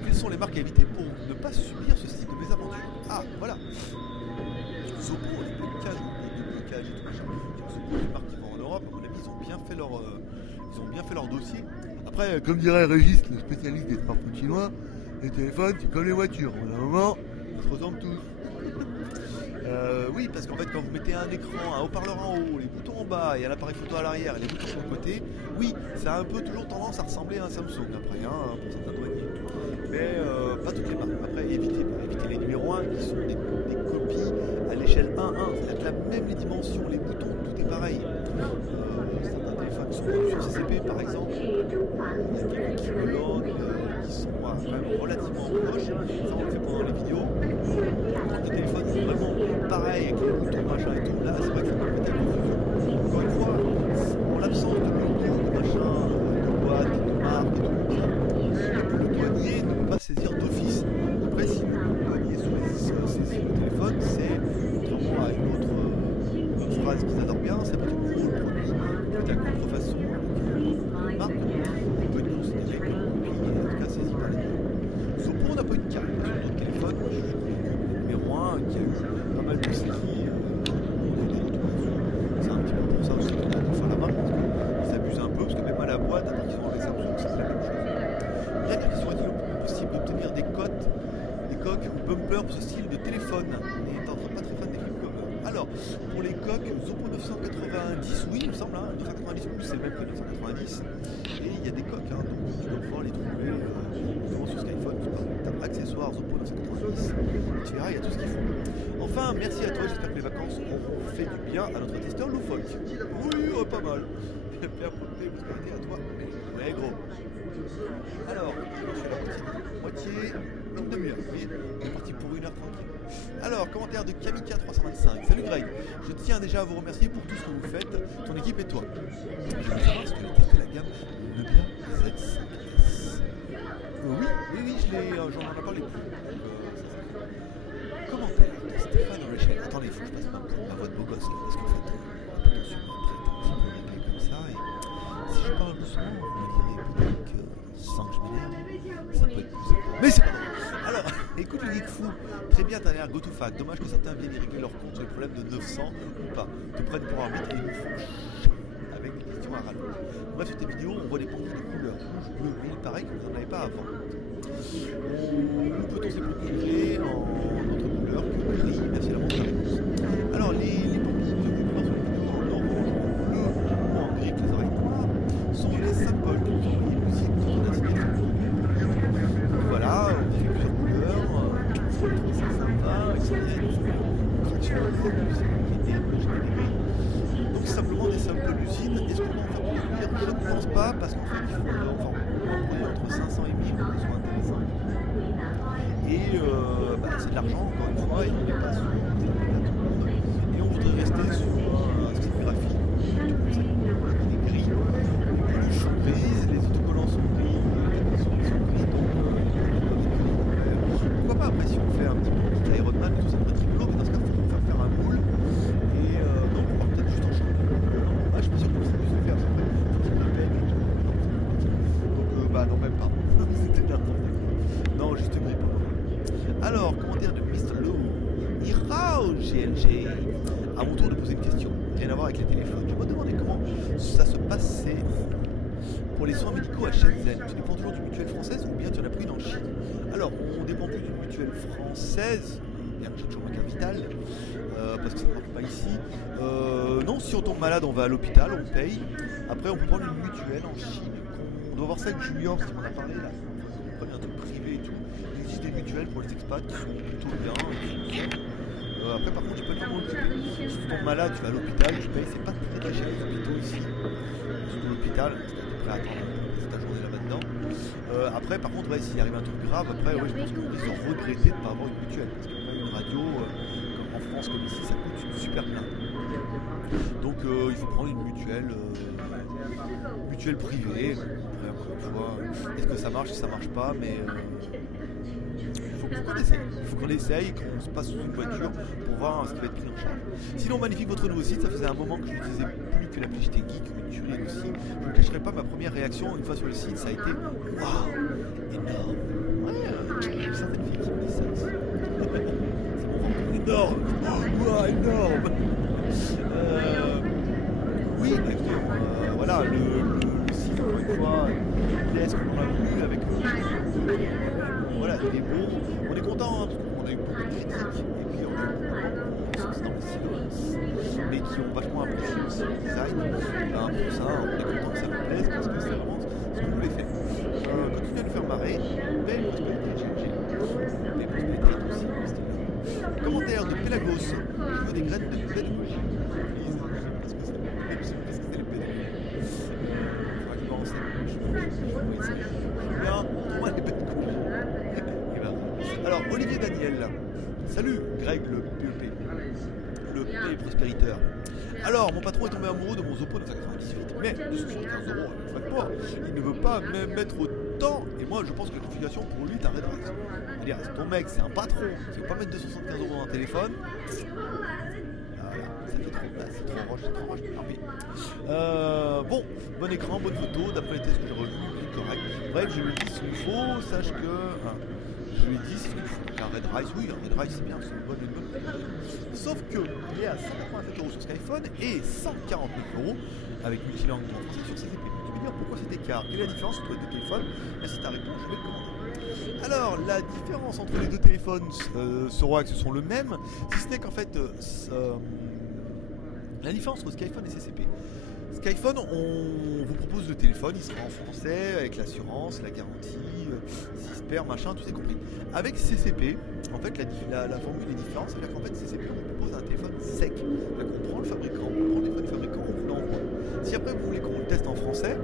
Quelles sont les marques à éviter pour ne pas subir ce style de mésaventure? Ah, voilà. Zoppo, les blocage et tout machin. Zoppo, les marques qui vont en Europe, à mon avis, ils ont bien fait leur dossier. Après, comme dirait Régis, le spécialiste des smartphones chinois, les téléphones, c'est comme les voitures. Au bout d'un moment, ils se ressemblent tous. Oui, parce qu'en fait, quand vous mettez un écran, un haut-parleur en haut, les boutons en bas et un appareil photo à l'arrière et les boutons sur le côté, oui, ça a un peu toujours tendance à ressembler à un Samsung après, pour certains douaniers. Mais pas toutes les marques. Après, évitez les numéros 1 qui sont des copies à l'échelle 1-1. C'est-à-dire que là, même les dimensions, les boutons, tout est pareil. Certains téléphones sont vendus sur CCP par exemple. Il y a quelques qui me loguent, qui sont quand même relativement proches. Ça, on le fait pendant les vidéos. Quand le téléphone est vraiment pareil avec les boutons machin et tout, là c'est vrai que ça peut être à confusion. Encore une fois, en l'absence de logo, de machin, de boîte, de marque et tout ça, le douanier ne peut pas saisir d'office. Après, si le douanier saisit le téléphone, c'est contrairement à une autre phrase qu'ils adorent bien, c'est parce que le produit est à contrefaçon avec une marque, on peut être considéré comme une copie, en tout cas saisi par les deux. Zopo n'a pas une carte sur notre téléphone, je suis le numéro 1 qui a eu pas mal de saisis, c'est un petit peu pour ça aussi qu'on a fait la marque, parce qu'ils abusent un peu, parce que même à la boîte, après qu'ils ont enlevé Samsung, c'est la même chose. Dernière question, est-il possible d'obtenir des coques ou bumpers pour ce style de téléphone? On est pas très fan des flip-covers. Alors, pour les coques, Zopo 990, oui, il me semble, hein, 990 pouces, c'est le même que 990. Et il y a des coques, hein, donc tu vas pouvoir les trouver notamment sur Skyphone. Tu tapes accessoires Zopo 990, tu verras, il y a tout ce qu'il faut. Enfin, merci à toi, j'espère que les vacances auront fait du bien à notre testeur loufoque. Oui, pas mal. Bien prospérité à toi. Ouais, gros. Alors, je fais la moitié, une demi-heure. Oui, on est parti pour 1 heure tranquille. Alors, commentaire de Kamika325. Salut Greg, je tiens déjà à vous remercier pour tout ce que vous faites, ton équipe et toi. Je veux savoir si tu as testé la gamme Nubia Z5S. Oui, j'en ai parlé. Commentaire de Stéphane Rachel. Attendez, il faut que je passe ma voix de beau gosse là, parce qu'en fait, attention, ma tête est un petit peu réglée comme ça. Et si je parle doucement, vous me direz peut-être que sans que je m'énerve, ça peut être plus sympa. Mais c'est pas grave. Alors, écoute le geek fou. Très bien, t'as l'air go to fac. Dommage que certains viennent y régler leur compte sur les problèmes de 900 ou pas. Te prennent pour arbitre et nous font avec des questions à rallonge. Bref, sur tes vidéos, on voit des panquilles de couleur rouge, bleu, mais il paraît que vous n'en avez pas avant. Où peut-on se procurer en autre couleur que gris? Merci à la réponse. Alors, les panquilles de couleur sur les vidéos en orange, en bleu ou en gris avec les oreilles noires sont les symboles que nous envoyons l'usine dans la signature. Voilà, on fait plusieurs couleurs, c'est sympa, etc. Donc simplement des samples d'usine. Est-ce qu'on peut en faire produire? Je ne pense pas, parce qu'en fait il faut en produire entre 500 et 1000 pour que ce soit intéressant. Et c'est de l'argent encore une fois, et on n'est pas sur et on voudrait rester sur un style graphique qui est gris. Les peluches sont grises, les autocollants sont gris, les sont gris, donc pourquoi pas après si on fait un petit peu de Iron Man et tout ça peut être rigolo, mais dans ce cas il faut faire un moule et donc on va peut-être juste en changer. Je suis pas sûr qu'on puisse plus le faire, ça peut être la peine et tout. Donc non, même pas. C'était n'importe quoi. Non, juste gris pour moi. Alors, commentaire de Mr. Lou. Irao GLG. À mon tour de poser une question. Rien à voir avec les téléphones. Je me demandais comment ça se passait pour les soins médicaux à Shenzhen. Tu dépends toujours d'une mutuelle française ou bien tu en as pris une en Chine? Alors, on dépend plus d'une mutuelle française, bien que j'ai toujours ma carte vitale, parce que ça ne marche pas ici. Non, si on tombe malade, on va à l'hôpital, on paye. Après, on peut prendre une mutuelle en Chine. On doit voir ça avec Julien, parce qu'il m'en a parlé là. On prend un truc privé et tout. Il existe des mutuelles pour les expats qui sont plutôt bien. Après, par contre, tu peux être vraiment occupé. Si tu tombes malade, tu vas à l'hôpital, tu payes. C'est pas très cher les hôpitaux ici. Surtout l'hôpital, c'est à peu près à attendre ta journée là-bas dedans. Après, par contre, s'il arrive un truc grave, après, je pense qu'on risque de regretter de ne pas avoir une mutuelle. Parce que une radio, comme en France comme ici, ça coûte une super blinde. Donc, il faut prendre une mutuelle privée. Après, encore une fois, est-ce que ça marche? Ça marche pas, mais il faut qu'on essaye, qu'on se passe sous une voiture pour voir ce qui va être pris en charge. Sinon, magnifique votre nouveau site, ça faisait un moment que je n'utilisais plus que l'appli JT Geek ou une tuerie aussi. Je ne cacherai pas ma première réaction une fois sur le site, ça a été waouh, énorme. Ouais, il y a certaines filles qui me disent ça aussi. C'est mon ventre, énorme, waouh, énorme. Oui, voilà, le site, encore une fois, il est ce qu'on a voulu avec voilà, il est beau. On est content, hein, parce qu'on a eu beaucoup de critiques, et puis on a eu beaucoup de gens qui sont dans le silence, mais qui ont vachement apprécié aussi le design. Pour ça, on est content que ça nous plaise, parce que c'est vraiment ce qu'on voulait faire. Continuez à nous faire marrer. Belle prospérité, GG. Belle prospérité aussi. Commentaire de Pelagos. Je veux des graines de pédagogie. Parce que c'est les pédagogies. Il faudra que je me renseigne. Bien, on trouve les pédagogies. Alors, Olivier Daniel, Salut Greg le PEP, le P prospériteur. Alors, mon patron est tombé amoureux de mon Zoppo 998, mais de 75 euros avec frais de port, il ne veut pas même mettre autant, et moi je pense que la configuration pour lui est un Red Rise. C'est-à-dire, ton mec c'est un patron, il ne veut pas mettre 275 euros dans un téléphone. Voilà, ça fait trop place, c'est trop roche, bon, bon écran, bonne photo, d'après les tests que j'ai revus, tout correct. Bref, je lui dis ce qu'il faut, sache que... je lui dis ce qu'il faut. Un Red Rise, oui, un Red Rise c'est bien, c'est une bonne. Sauf que il est à 187 euros sur Skyphone et 149 euros avec multilangue en français sur CCP. Tu veux dire pourquoi cet écart? Quelle est la différence entre les deux téléphones? Merci ta réponse, je vais le commander. Alors, la différence entre les deux téléphones sera que ce sont le même, si ce n'est qu'en fait, la différence entre Skyphone et CCP. Skyphone, on vous propose le téléphone, il sera en français, avec l'assurance, la garantie, s'il se perd, machin, tout est compris. Avec CCP, en fait, la formule est différente, c'est-à-dire qu'en fait, CCP, on vous propose un téléphone sec. Donc on prend le fabricant, on prend le téléphone du fabricant, on vous l'envoie. Si après vous voulez qu'on le teste en français,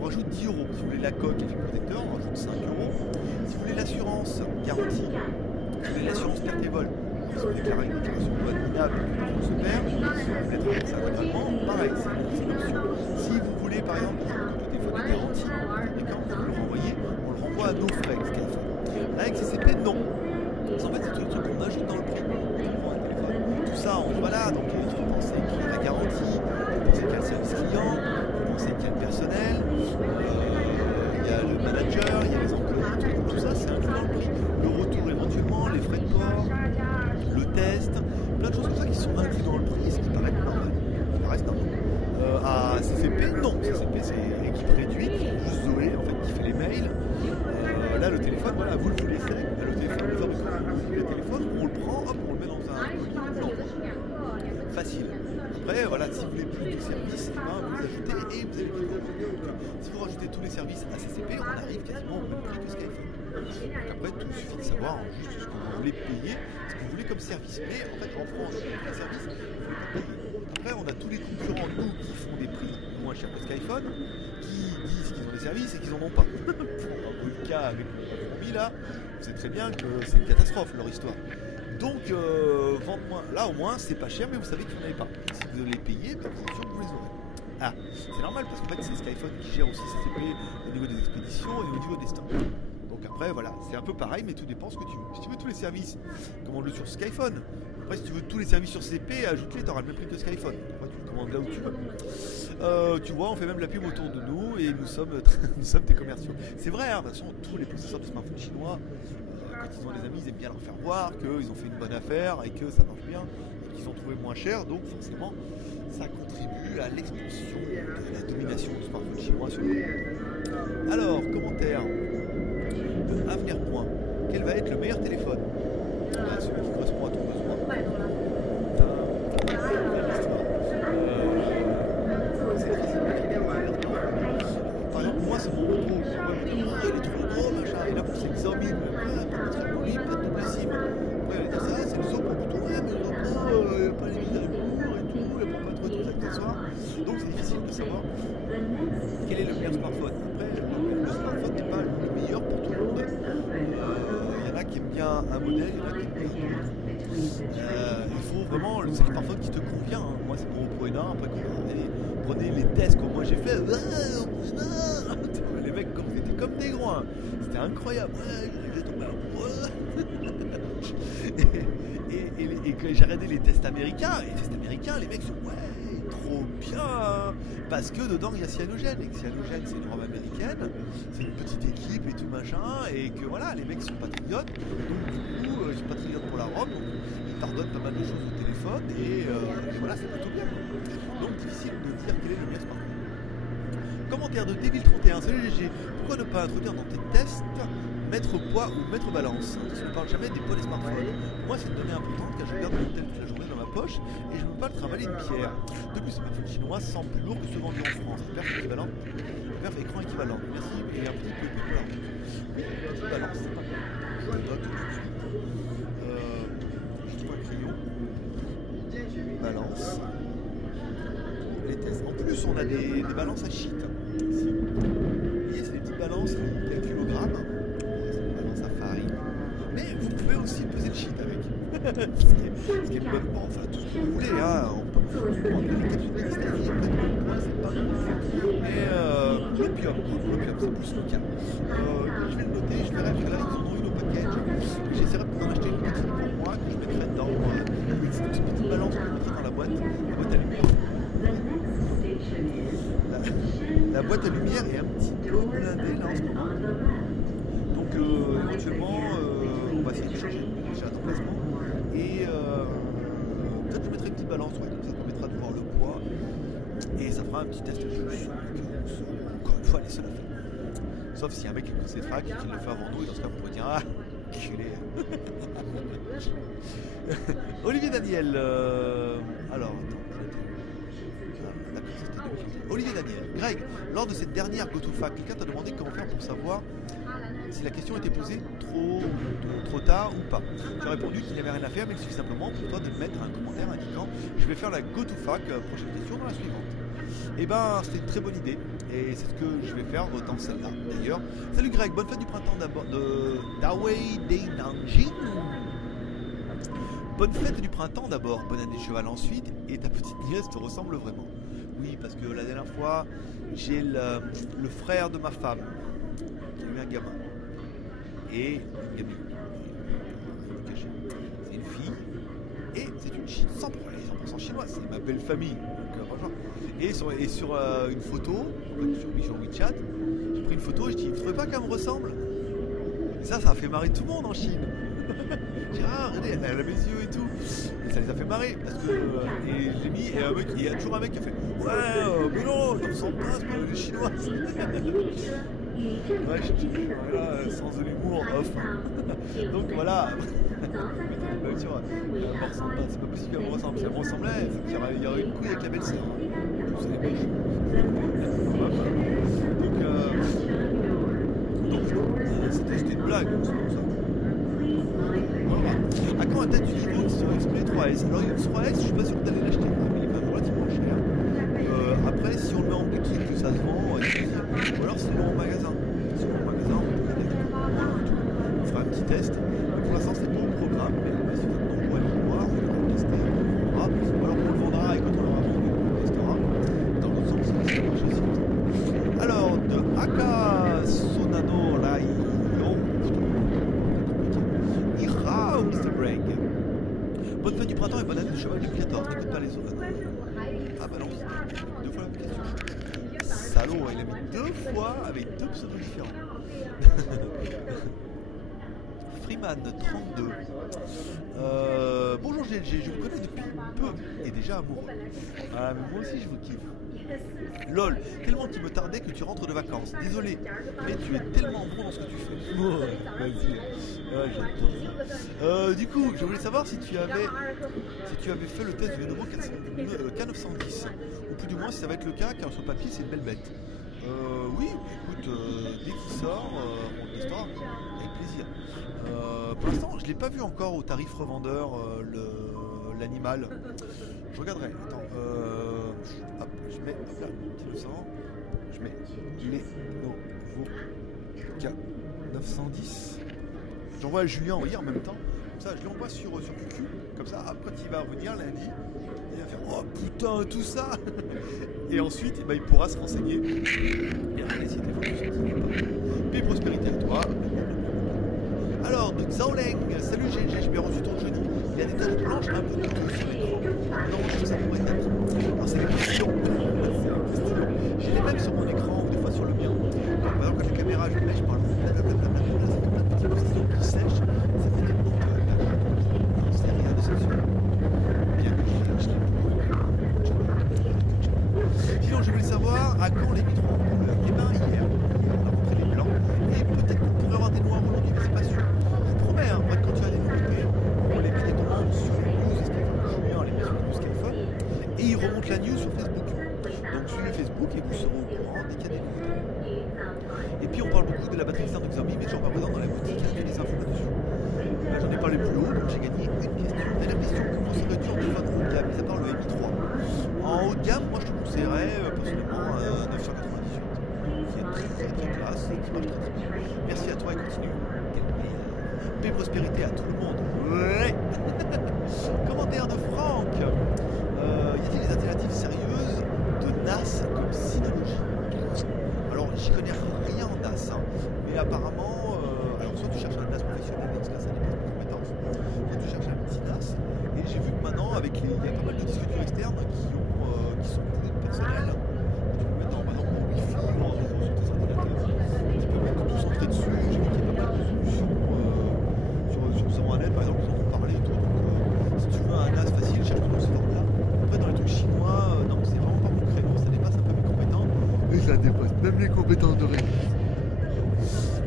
on rajoute 10 euros. Si vous voulez la coque et le protecteur, on rajoute 5 euros. Si vous voulez l'assurance garantie, si vous voulez l'assurance perte et vol, si vous déclarez une déclaration de douane minable, on se perd, si vous voulez traverser ça intégralement, pareil, c'est une option. Si vous voulez par exemple que le téléphone est garanti, et quand vous le renvoyez, on le renvoie à nos frais, Skyphone. Là avec CCP, non. En fait, c'est tout le truc qu'on ajoute dans le prix. On un téléphone. Tout ça, voilà, donc il faut penser qu'il y a la garantie, il faut penser qu'il y a le service client, il faut penser qu'il y a le personnel, il y a le manager, il y a les employés, tout ça c'est inclus dans le prix. Le retour éventuellement, les frais de port, le test, plein de choses comme ça qui sont inclus dans le prix, ce qui paraît normal. Ça reste normal. À CCP, non. CCP c'est équipe réduite, juste Zoé en fait qui fait les mails. Là le téléphone, voilà, vous le voulez, c'est le téléphone, le fabricant, le téléphone, on le prend, hop, on le met dans un colis, on l'envoie. Facile. Après, voilà, si vous voulez plus de services, vous ajoutez et vous allez plus. Si vous rajoutez tous les services à CCP, on arrive quasiment au même prix que Skyphone. Donc après, tout suffit de savoir juste ce que vous voulez payer, ce que vous voulez comme service. Mais en fait, en France, les services, vous ne voulez pas payer. Après, on a tous les concurrents, nous, qui font des prix moins chers que Skyphone, qui disent qu'ils ont des services et qu'ils n'en ont pas. Pour le cas avec le compromis là, vous savez très bien que c'est une catastrophe leur histoire. Donc, vente-moi. Là au moins, c'est pas cher, mais vous savez que vous n'en avez pas. Et si vous devez les payer, ben, vous êtes sûr que vous les aurez. Ah, c'est normal parce qu'en fait, c'est Skyphone qui gère aussi CCP au niveau des expéditions et au niveau des stocks. Donc après, voilà, c'est un peu pareil, mais tout dépend ce que tu veux. Si tu veux tous les services, commande-le sur Skyphone. Après, si tu veux tous les services sur CCP, ajoute-les, tu auras le même prix que Skyphone. Après, tu le commandes là où tu veux. Tu vois, on fait même la pub autour de nous et nous sommes des commerciaux. C'est vrai, hein, de toute façon, tous les possesseurs de smartphones chinois, quand ils ont des amis, ils aiment bien leur faire voir qu'ils ont fait une bonne affaire et que ça marche bien et qu'ils ont trouvé moins cher. Donc, forcément, ça contribue à l'expansion de la domination du smartphone chinois sur le monde. Alors, commentaire de Avenir Point. Quel va être le meilleur téléphone? Celui qui correspond à ton besoin. Par exemple, moi, c'est mon gros. Il est trop gros, machin. Et là, pour ces Xiaomi, pas de tripolis, pas de double SIM. Ouais, elle dit ça, c'est le Zoppo. Ouais, mais le Zoppo, il n'y a pas les mises à jour et tout, il n'y a pas trop de accessoires. Donc, c'est difficile de savoir quel est le meilleur smartphone. Après, le smartphone n'est pas le meilleur pour tout le monde. Il y en a qui aiment bien un modèle, il y en a qui aiment bien un autre. Il faut vraiment le smartphone qui te convient. Hein. Moi, c'est mon Oppo Rena. Après, prenez les tests que moi j'ai fait. Les mecs étaient comme des gros. Hein. C'était incroyable. J'ai tombé amoureux. Et quand j'ai regardé les tests américains, les mecs sont trop bien. Parce que dedans il y a Cyanogen. Et que Cyanogen, c'est une robe américaine. C'est une petite équipe et tout machin. Et que voilà, les mecs sont patriotes. Donc du coup, ils sont patriotes pour la robe. Donc ils pardonnent pas mal de choses au téléphone. Et voilà, c'est plutôt bien. Donc difficile de dire quel est le meilleur smartphone. Commentaire de Devil31. Salut GG. Pourquoi ne pas introduire dans tes tests mètre poids ou mètre balance? Parce qu'on ne parle jamais des poids des smartphones. Moi, c'est une donnée importante car je garde mon tel toute la journée dans ma poche et je ne veux pas le trimballer une pierre. De plus, les smartphones chinois semblent plus lourds que ceux vendus en France. Perf équivalent. Perf écran équivalent. Merci et un petit peu pour la route. Oui, petite balance, c'est pas mal. Je le note tout de suite. Juste un crayon. Balance. Les tests. En plus, on a des balances à sheet. Ici. Vous voyez, c'est des petites balances qui calculent au gramme. C'est une balance à farine. Mais vous pouvez aussi peser le sheet avec. Ce qui est une bonne. Bon, enfin, tout ce que vous voulez, hein. On peut prendre les capsules législatives, c'est pas bon. Mais l'opium, c'est plus le cas. Je vais le noter, je verrai, parce que là, ils en ont une au package. J'essaierai d'en acheter une petite pour moi, que je mettrai dedans. Une petite balance que je mettrai dans la boîte à lumière. La boîte à lumière est un petit peu blindée là en ce moment. Donc éventuellement, on va essayer de changer déjà d'emplacement. Et peut-être je mettrai une petite balance, ouais, comme ça permettra de voir le poids. Et ça fera un petit test. Je suis sûr que, encore une fois, les seuls à faire. Sauf s'il y a un mec qui écoute ses facs et qui le fait avant nous, et dans ce cas, vous pouvez dire ah, culé. Olivier Daniel. Alors, attends. Olivier Daniel. Greg, lors de cette dernière GoToFac, quelqu'un t'a demandé comment faire pour savoir si la question était posée trop tard ou pas. Tu as répondu qu'il n'y avait rien à faire, mais il suffit simplement pour toi de mettre un commentaire indiquant je vais faire la GoToFac, prochaine question dans la suivante. Et ben, c'était une très bonne idée, et c'est ce que je vais faire dans celle-là. D'ailleurs, salut Greg, bonne fête du printemps d'abord de Dawei Dei Nanjing. Bonne fête du printemps d'abord, bonne année de cheval ensuite, et ta petite nièce te ressemble vraiment. Oui, parce que la dernière fois, j'ai le frère de ma femme qui a eu un gamin. Et une gamine. C'est une fille. Et c'est une chine 100% chinoise. C'est ma belle famille. Donc, franchement. Et sur une photo, sur WeChat, j'ai pris une photo et je dis, vous trouvez pas qu'elle me ressemble? Et ça a fait marrer tout le monde en Chine. J'ai dit, ah, regardez, elle a mes yeux et tout. Et ça les a fait marrer. Parce que, et je l'ai mis, et il y a toujours un mec qui a fait, ouais, mais non, je ne ressemble pas, c'est pas les chinoises. Ouais, je dis, voilà, sens de l'humour, off. Donc voilà. Tu vois, elle me ressemble pas, c'est pas possible qu'elle me ressemble. Si elle me ressemblait, il y aurait une couille avec la belle-sœur. Vous savez pas. Donc c'était une blague, c'est pour ça. Voilà. À quand un tête du niveau sur Xplay 3S? Alors le 3S, je suis pas sûr d'aller l'acheter, mais il est quand même relativement cher. Après, si on le met en boutique, ça se vend, ou alors si on le met en magasin. Si on le met en magasin, on fera un petit test. Pour l'instant, c'est pas au programme, mais si maintenant on voit le voir, on va le tester, on verra. Ou alors on le vendra et quand on l'aura vendu, on le testera. Dans l'autre sens, ça marche aussi. Alors, de Aka Sonano Rai Ira Mr. Break. Bonne fête du printemps et bonne année de cheval du 14. N'écoute pas les autres. Ah bah non, deux fois la même question. Salaud, il a mis deux fois avec deux pseudos différents. Freeman 32. Bonjour GLG, je vous connais depuis peu et déjà amoureux. Ah mais moi aussi je vous kiffe. LOL, tellement qu'il me tardait que tu rentres de vacances. Désolé, mais tu es tellement bon dans ce que tu fais. Oh, vas-y. Ah, j'adore ça. Du coup, je voulais savoir si tu avais fait le test du Lenovo K910. Ou plus du moins si ça va être le cas, car sur le papier c'est une belle bête. Oui, écoute, dès qu'il sort, on le testera avec plaisir. Pour l'instant, je ne l'ai pas vu encore au tarif revendeur, l'animal. Je regarderai. Attends, hop, je mets, hop là, petit 900. Je mets Lenovo K910. J'envoie à Julien envoyer en même temps. Comme ça, je lui envoie sur QQ. Comme ça, hop, quand il va revenir lundi, il va faire oh putain, tout ça. Et ensuite, il pourra se renseigner. Et regarder si t'es Paix et prospérité à toi. Alors, de Xiaoleng, salut GG, j'ai bien reçu ton Johnny. Il y a des taches blanches un peu de tout sur l'écran. Non, je trouve ça pourrait être tapis. Alors, c'est des postillons. J'ai les mêmes sur mon écran ou des fois sur le mien. Donc, par exemple, quand la caméra, je le mets, je parle blablabla. Ça fait plein de petits postillons qui sèchent. Ça fait des petites taches. Non, c'est rien de sexuel. Bien que je l'ai beaucoup. Sinon, je voulais savoir à quand les vitrons en couleur. Eh ben, hier, on a montré les blancs. Et peut-être qu'on pourrait avoir des noirs aujourd'hui, mais c'est pas sûr. Je vous promets, hein, quand tu as des nouveautés, on les met directement sur les news, Julien les met sur les news Skyphone, et ils remontent la news sur Facebook. Donc suivez Facebook et vous serez au courant dès qu'il y a des nouveautés. Et puis on parle beaucoup de la batterie externe de Xiaomi, mais toujours pas présent dans la boutique, il y a des infos là-dessus. Là j'en ai parlé plus haut, donc j'ai gagné une question. Dernière question, comment serais-tu en téléphone haut de gamme, mis à part le Mi 3? En haut de gamme, moi je te conseillerais personnellement 998, qui est très très classe et qui marche très bien. Merci à toi et continue. Paix et prospérité à tout le monde. Ouais. Commentaire de Franck. Y a-t-il des alternatives sérieuses de NAS comme Synology? Alors j'y connais rien en NAS, hein, mais apparemment, alors soit tu cherches un NAS professionnel, dans ce cas ça dépasse mes compétences, soit tu cherches un petit NAS, et j'ai vu que maintenant avec il y a pas mal de disques durs externes qui sont personnels, tu peux mettre maintenant en Wi-Fi ou en réseau sur tes ordinateurs, tu peux mettre tout centré dessus. J'ai vu qu'il y a pas mal de solutions sur Zoronet par exemple, ils en ont parlé et tout, donc si tu veux un NAS facile, cherche plutôt ce format là. Après dans les trucs chinois, non c'est vraiment pas mon créneau, ça dépasse un peu mes compétences, et ça dépasse même les compétences de réseau.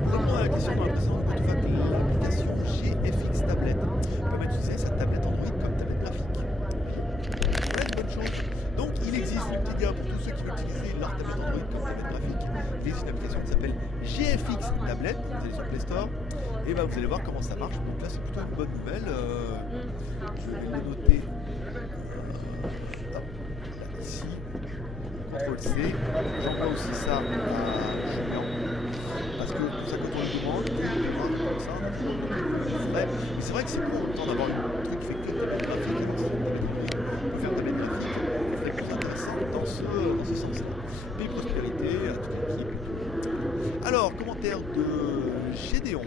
Pour répondre à la question dans la précédente, quand tu fais l'application GFX Tablette permet d'utiliser sa tablette Android comme tablette graphique. Ouais, une bonne chose. Donc il existe, le petit gars, pour tous ceux qui veulent utiliser leur tablette Android comme tablette graphique, il existe une application qui s'appelle GFX Tablette, vous allez sur Play Store, et bah vous allez voir comment ça marche. Donc là c'est plutôt une bonne nouvelle. Je vais le noter ici. CTRL C, j'envoie aussi ça à Julien, parce que ça quand on le demande, comme ça, mais c'est vrai que c'est cool en même temps d'avoir un truc qui fait que tablette graphique, alors c'est une tablette Android, pour faire tablette graphique, c'est plus intéressant dans ce sens-là. Paix prospérité à toute l'équipe. Alors, commentaire de Gédéon.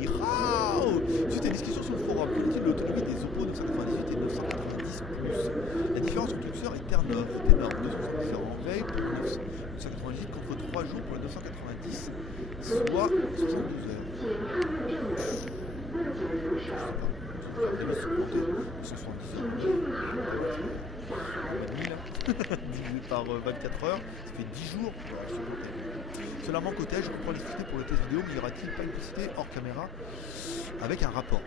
Irao. Suite à une discussion sur le forum, quelle est l'autonomie des Oppo 998 et 990 Plus? La différence entre curseur est énorme. 270 heures en veille pour le 998 contre 3 jours pour le 990, soit 72 heures. Je sais pas. C'est 70 heures. Divisé par 24 heures, ça fait 10 jours. Cela manque au test, je comprends l'utilité pour le test vidéo, mais y aura-t-il pas une possibilité hors caméra avec un rapport?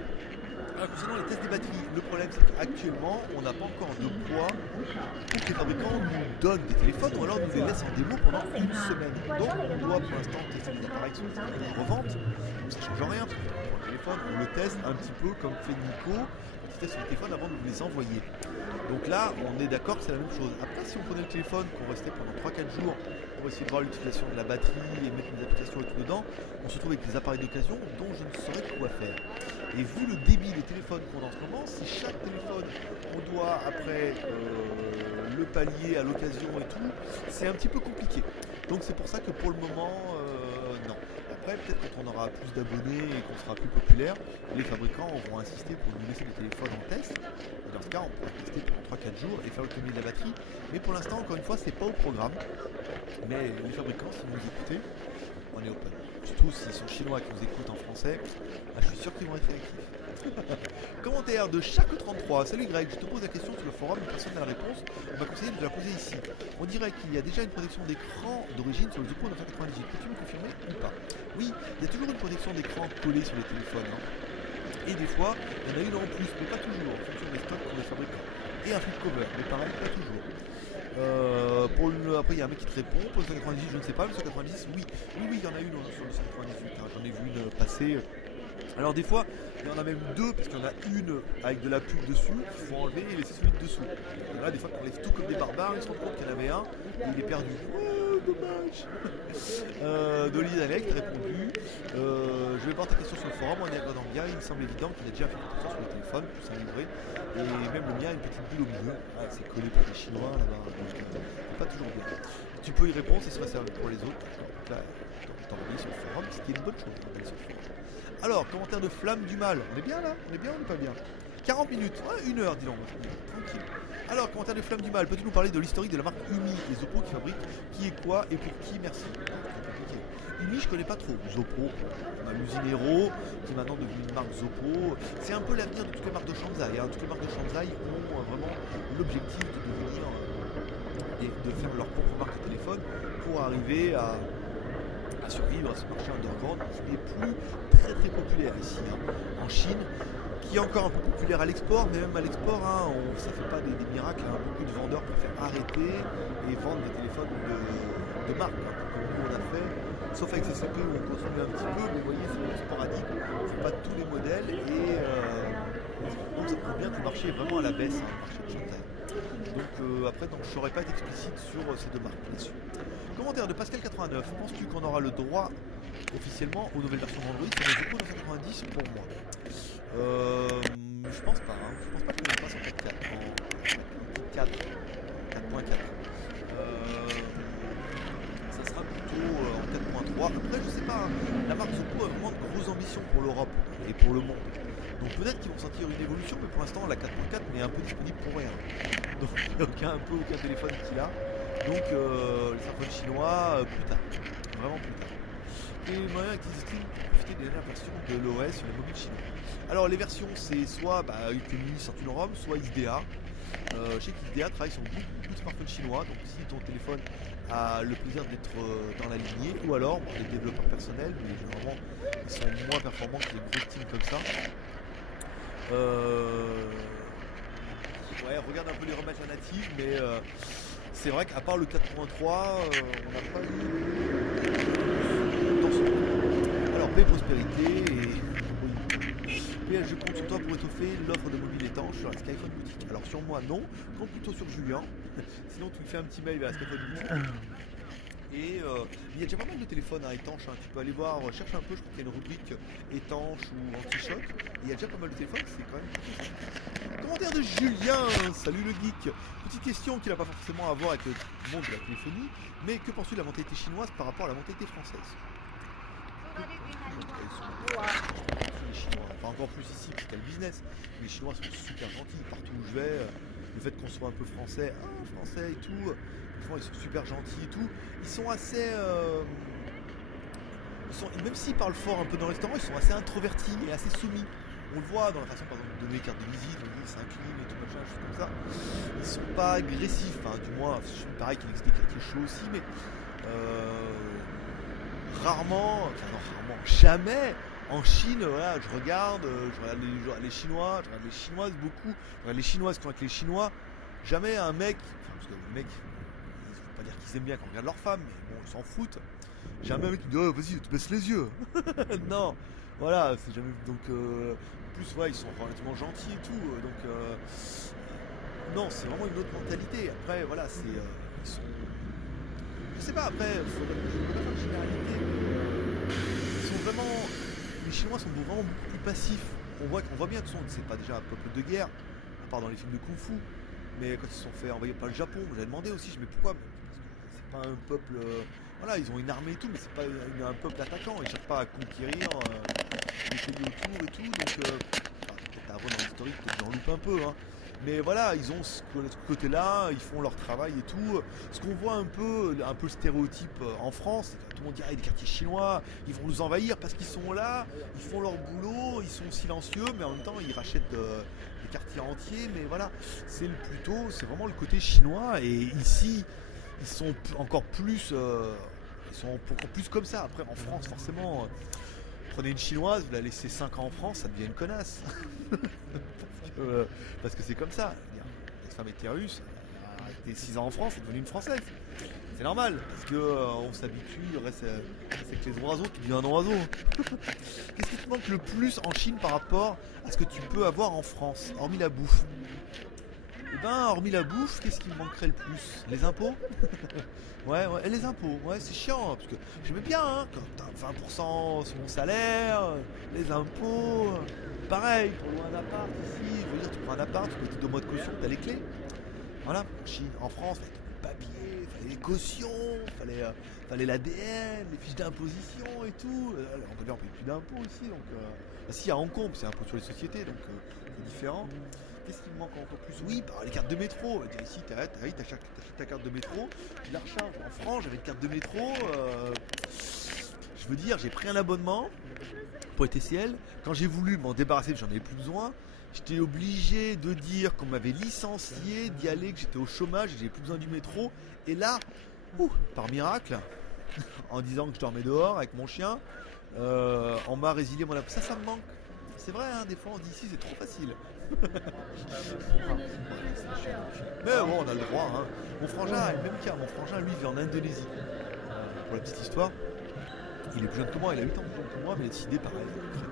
Alors concernant les tests des batteries, le problème c'est qu'actuellement on n'a pas encore de poids pour que les fabricants nous donnent des téléphones ou alors nous les laissent en démo pendant une semaine. Donc on doit pour l'instant tester les appareils sur les reventes, ça ne change rien parce que pour le téléphone on le teste un petit peu comme fait Nico, on teste le téléphone avant de vous les envoyer. Donc là on est d'accord que c'est la même chose. Après si on prenait le téléphone, qu'on restait pendant 3-4 jours pour essayer de voir l'utilisation de la batterie et mettre des applications et tout dedans, on se retrouve avec des appareils d'occasion dont je ne saurais quoi faire. Et vu le débit des téléphones qu'on a en ce moment, si chaque téléphone on doit après le pallier à l'occasion et tout, c'est un petit peu compliqué. Donc c'est pour ça que pour le moment, non. Après peut-être quand on aura plus d'abonnés et qu'on sera plus populaire, les fabricants vont insister pour nous laisser des téléphones en test. Et dans ce cas on pourra tester pendant 3-4 jours et faire l'autonomie de la batterie. Mais pour l'instant encore une fois c'est pas au programme. Mais les fabricants, si vous nous écoutez, on est open. Surtout s'ils sont chinois qui nous écoutent en français, je suis sûr qu'ils vont être réactifs. Commentaire de Chaque33. Salut Greg, je te pose la question sur le forum, mais personne n'a la réponse. On m'a conseillé de la poser ici. On dirait qu'il y a déjà une protection d'écran d'origine sur le Oppo 998. Peux-tu me confirmer ou pas? Oui, il y a toujours une protection d'écran collée sur les téléphones. Hein. Et des fois, il y en a une en plus, mais pas toujours, en fonction des stocks pour les fabricants. Et un flip cover, mais pareil, pas toujours. Après il y a un mec qui te répond, pour le 198 je ne sais pas, le 190 oui, il y en a une sur le 198, hein, j'en ai vu une passer. Alors des fois, il y en a même deux, parce qu'il y en a une avec de la pub dessus, il faut enlever et laisser celui de dessous. Et là des fois qu'on lève tout comme des barbares, ils se rendent compte qu'il y en avait un, et il est perdu. Oh, dommage. Dolly Alex a répondu, je vais voir ta question sur le forum, en y regardant bien, il me semble évident qu'il a déjà fait une question sur le téléphone, plus un livret, et même le mien a une petite bulle au milieu, ah, c'est collé par les Chinois là-bas, donc c'est pas toujours bien. Tu peux y répondre, c'est réservé pour les autres. Donc là, t'en relis sur le forum, ce qui est une bonne chose. Alors, commentaire de Flamme du Mal, on est bien là? On est bien ou on n'est pas bien? 40 minutes, ouais, 1 heure dis donc, tranquille. Alors, commentaire de Flamme du Mal, peux-tu nous parler de l'historique de la marque Umi et Zoppo qui fabrique qui est quoi et pour qui? Merci. Umi, je connais pas trop. Zoppo, on a l'usine Hero, qui est maintenant devenue une marque Zoppo. C'est un peu l'avenir de toutes les marques de Shanzai. Hein. Toutes les marques de Shanzai ont vraiment l'objectif de devenir et de faire leur propre marque de téléphone pour arriver à survivre à ce marché underground qui n'est plus très populaire ici, hein. En Chine, qui est encore un peu populaire à l'export, mais même à l'export, hein, ça fait pas des miracles, hein. Beaucoup de vendeurs préfèrent arrêter et vendre des téléphones de marque, hein, comme nous on a fait, sauf avec CCP où on continue un petit peu, mais vous voyez c'est vraiment sporadique, c'est pas tous les modèles et donc ça prouve bien que le marché est vraiment à la baisse, hein, le marché de Shanghai. Donc après, je ne saurais pas être explicite sur ces deux marques là-dessus. Commentaire de Pascal89. Penses-tu qu'on aura le droit officiellement aux nouvelles versions d'Android sur les Oppo 990 pour moi? Je pense pas, hein. Je pense pas qu'on passe en 4.4. En 4, 4.4. Ça sera plutôt en 4.3. Après, je sais pas, hein. La marque Zoppo a vraiment de grosses ambitions pour l'Europe et pour le monde. Donc peut-être qu'ils vont sentir une évolution, mais pour l'instant, la 4.4 n'est un peu disponible pour rien. Donc il n'y a aucun téléphone qu'il a. Donc les smartphones chinois, plus tard. Vraiment plus tard. Et moyen existe-t-il pour profiter des dernières versions de l'OS sur les mobiles chinois? Alors les versions, c'est soit Ucumi sortie en ROM, soit XDA. Je sais qu'XDA travaille sur beaucoup de smartphones chinois, donc si ton téléphone a le plaisir d'être dans la lignée, ou alors des développeurs personnels, mais généralement ils sont moins performants que les grosses teams comme ça. Ouais, regarde un peu les remages à native, mais c'est vrai qu'à part le 4.3, on n'a pas eu attention. Alors, paix prospérité et oui. PL, je compte sur toi pour étoffer l'offre de mobile étanche sur la Skyphone boutique. Alors sur moi non, compte plutôt sur Julien. Sinon tu me fais un petit mail vers la Skyphone boutique. Et il y a déjà pas mal de téléphones étanches, hein. Tu peux aller voir, cherche un peu, je crois qu'il y a une rubrique étanche ou anti-choc. Il y a déjà pas mal de téléphones, c'est quand même... Commentaire de Julien, salut le geek. Petite question qui n'a pas forcément à voir avec le monde de la téléphonie, mais que penses-tu de la mentalité chinoise par rapport à la mentalité française? Les Chinois, enfin encore plus ici parce qu'il y a le business, les Chinois sont super gentils partout où je vais. Le fait qu'on soit un peu français, et tout, franchement ils sont super gentils et tout. Ils sont assez, même s'ils parlent fort un peu dans le restaurant, ils sont assez introvertis et assez soumis. On le voit dans la façon par exemple de donner les cartes de visite, on s'incline et tout machin, choses comme ça. Ils sont pas agressifs, hein, du moins, pareil qu'il existe des quartiers chauds aussi, mais rarement, jamais. En Chine, voilà, je regarde les Chinois, je regarde les Chinoises beaucoup, je regarde les Chinoises qui sont avec les Chinois, jamais un mec, parce que les mecs, il faut pas dire qu'ils aiment bien quand on regarde leurs femmes, mais bon, ils s'en foutent. Jamais un mec qui dit, oh, vas-y, tu baisses les yeux. Non, voilà, c'est jamais. Donc, plus, ouais, ils sont relativement gentils et tout, donc, non, c'est vraiment une autre mentalité. Après, voilà, c'est. Ils sont. Je sais pas, après, je peux pas faire de généralité, mais ils sont vraiment. Les Chinois sont vraiment beaucoup plus passifs. On voit bien que c'est pas déjà un peuple de guerre, à part dans les films de Kung Fu. Mais quand ils se sont fait envahir par le Japon, j'avais demandé aussi, mais pourquoi? Parce que c'est pas un peuple. Voilà, ils ont une armée et tout, mais c'est pas un peuple attaquant. Ils cherchent pas à conquérir les pays autour et tout. Donc, peut-être à voir dans l'historique, peut-être j'en loupe un peu, hein. Mais voilà, ils ont ce côté-là, ils font leur travail et tout. Ce qu'on voit un peu le stéréotype en France, c'est que tout le monde dirait des quartiers chinois, ils vont nous envahir parce qu'ils sont là, ils font leur boulot, ils sont silencieux, mais en même temps ils rachètent des quartiers entiers. Mais voilà, c'est vraiment le côté chinois. Et ici, ils sont encore plus, comme ça. Après, en France, forcément, prenez une chinoise, vous la laissez 5 ans en France, ça devient une connasse. Parce que c'est comme ça. Cette femme était russe, elle a été 6 ans en France, elle est devenue une française. C'est normal, parce qu'on s'habitue, c'est que les oiseaux qui deviennent un oiseau. Qu'est-ce qui te manque le plus en Chine par rapport à ce que tu peux avoir en France, hormis la bouffe? Eh ben, hormis la bouffe, qu'est-ce qui me manquerait le plus? Les impôts? Ouais, et les impôts, ouais, c'est chiant, parce que j'aimais bien, hein, quand t'as 20% sur mon salaire, les impôts, pareil, pour louer un appart ici, je veux dire, tu prends un appart, tu mets 2 mois de caution, t'as les clés. Voilà, en Chine, en France, il fallait les papiers, fallait les cautions, fallait l'ADN, les fiches d'imposition et tout. On peut paye plus d'impôts ici, donc. Si, à Hong Kong, c'est impôt sur les sociétés, donc c'est différent. Qu'est-ce qui me manque encore plus? Oui, les cartes de métro. Ici, t'achètes ta carte de métro, tu la recharges. En France, j'avais une carte de métro. Je veux dire, j'ai pris un abonnement pour les TCL. Quand j'ai voulu m'en débarrasser, j'en avais plus besoin. J'étais obligé de dire qu'on m'avait licencié, d'y aller, que j'étais au chômage, que j'avais plus besoin du métro. Et là, par miracle, en disant que je dormais dehors avec mon chien, on m'a résilié mon abonnement. Ça me manque. C'est vrai, hein, des fois on dit ici c'est trop facile. Mais bon, on a le droit. Hein. Mon frangin a le même cas. Mon frangin, lui, vit en Indonésie. Pour la petite histoire, il est plus jeune que moi, il a 8 ans plus jeune que moi, mais il a décidé pareil,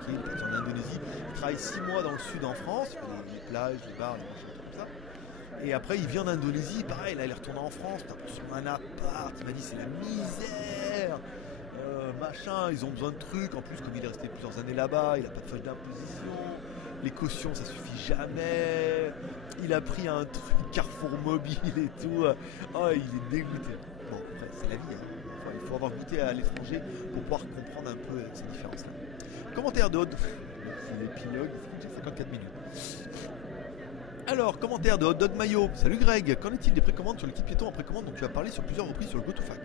il est parti en Indonésie. Il travaille 6 mois dans le sud en France, il fait les plages, les bars, les machins comme ça. Et après, il vient en Indonésie, pareil, là, il est retourné en France, t'as reçu un appart, il m'a dit c'est la misère. Machin, ils ont besoin de trucs. En plus, comme il est resté plusieurs années là-bas, il n'a pas de feuille d'imposition. Les cautions, ça suffit jamais. Il a pris un truc Carrefour Mobile et tout. Oh, il est dégoûté. Bon, après, c'est la vie. Hein. Il faut avoir goûté à l'étranger pour pouvoir comprendre un peu ces différences-là. Commentaire d'Aude. C'est l'épilogue, c'est 54 minutes. Alors, commentaire de Hot Dog Mayo. Salut Greg, qu'en est-il des précommandes sur le kit piéton en précommande dont tu as parlé sur plusieurs reprises sur le GoToFac?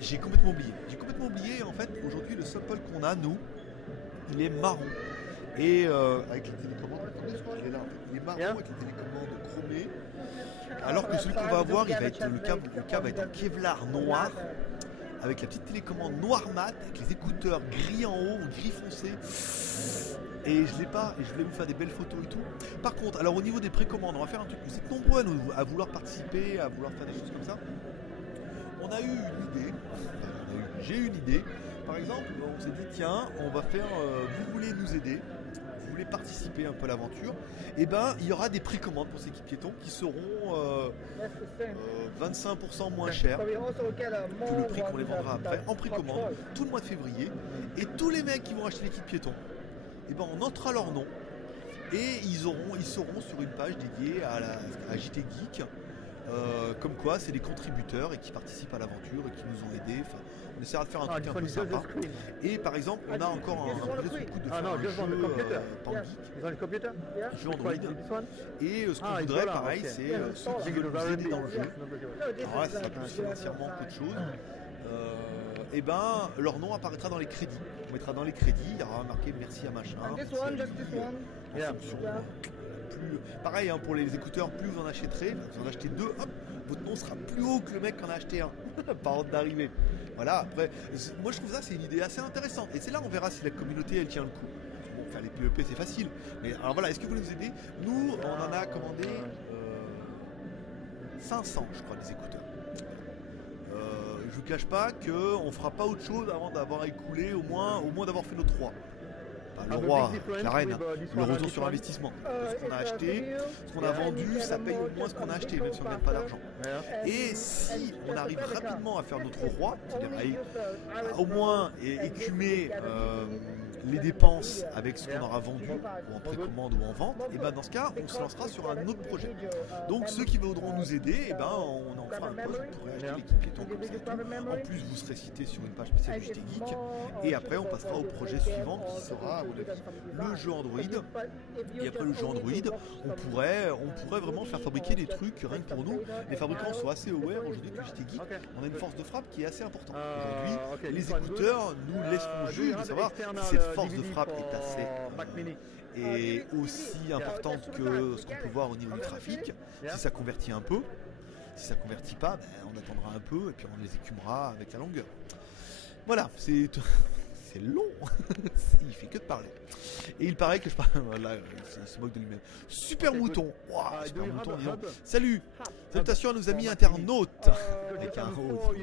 J'ai complètement oublié. En fait, aujourd'hui, le sample qu'on a, nous, il est marron. Et avec les télécommandes, attendez, parce que je l'ai là, en fait. Il est marron avec les télécommandes chromées. Alors que celui qu'on va avoir, il va être, le câble va être en Kevlar noir. Avec la petite télécommande noir mat, avec les écouteurs gris en haut, gris foncé. Et je l'ai pas, et je voulais vous faire des belles photos et tout. Par contre, alors au niveau des précommandes, on va faire un truc. Vous êtes nombreux à vouloir participer, à vouloir faire des choses comme ça. On a eu une idée. J'ai eu une idée. Par exemple, on s'est dit tiens, on va faire. Vous voulez nous aider, vous voulez participer un peu à l'aventure. Et ben, il y aura des précommandes pour ces kits piétons qui seront 25% moins chers que le prix qu'on les vendra après en précommande tout le mois de février. Et tous les mecs qui vont acheter les kits piétons, et ben on notera leur nom et ils seront sur une page dédiée à JT Geek, comme quoi c'est des contributeurs et qui participent à l'aventure et qui nous ont aidés. Enfin, on essaiera de faire un truc un peu sympa. Et par exemple, on a encore un projet sous le coude de faire un jeu Pangeek, jeu Android. Et ce qu'on voudrait, pareil, c'est ceux qui veulent nous aider dans le jeu. Alors là, ça sera plus financièrement qu'autre chose. Et ben leur nom apparaîtra dans les crédits. On mettra dans les crédits, il y aura marqué merci à machin. Merci à lui, en fonction, plus, pareil hein, pour les écouteurs, plus vous en achèterez, vous en achetez deux, hop, votre nom sera plus haut que le mec qui en a acheté un, par ordre d'arrivée. Voilà, après, moi je trouve ça c'est une idée assez intéressante. Et c'est là on verra si la communauté elle tient le coup. Bon, faire les PEP c'est facile. Mais alors voilà, est-ce que vous voulez nous aider? Nous, on en a commandé 500 je crois des écouteurs. Je vous cache pas qu'on fera pas autre chose avant d'avoir écoulé au moins d'avoir fait nos 3. Enfin, le roi, la reine, le retour sur investissement. Ce qu'on a acheté, ce qu'on a vendu, ça paye au moins ce qu'on a acheté, même si on ne gagne pas d'argent. Et si on arrive rapidement à faire notre roi, c'est-à-dire à au moins écumer les dépenses avec ce qu'on aura vendu, ou en précommande ou en vente, et ben dans ce cas, on se lancera sur un autre projet. Donc ceux qui voudront nous aider, et ben on en fera un post, vous pourrez acheter l'équipe piéton comme ça et tout. En plus, vous serez cité sur une page spéciale du JT Geek, et après on passera au projet suivant qui sera, à mon avis, le jeu Android. Et après le jeu Android, on pourrait vraiment faire fabriquer des trucs rien que pour nous. Les fabricants sont assez aware aujourd'hui que JT Geek, on a une force de frappe qui est assez importante. Aujourd'hui, les écouteurs nous laisseront juger de savoir si cette force de frappe est assez et aussi importante que ce qu'on peut voir au niveau du trafic. Si ça convertit un peu, si ça convertit pas, ben, on attendra un peu et puis on les écumera avec la longueur. Voilà, c'est long, il fait que de parler. Et il paraît que je parle. Voilà, il se moque de lui-même. Super mouton, wow, super mouton, dis donc. Salut, salutations à nos amis internautes avec un O.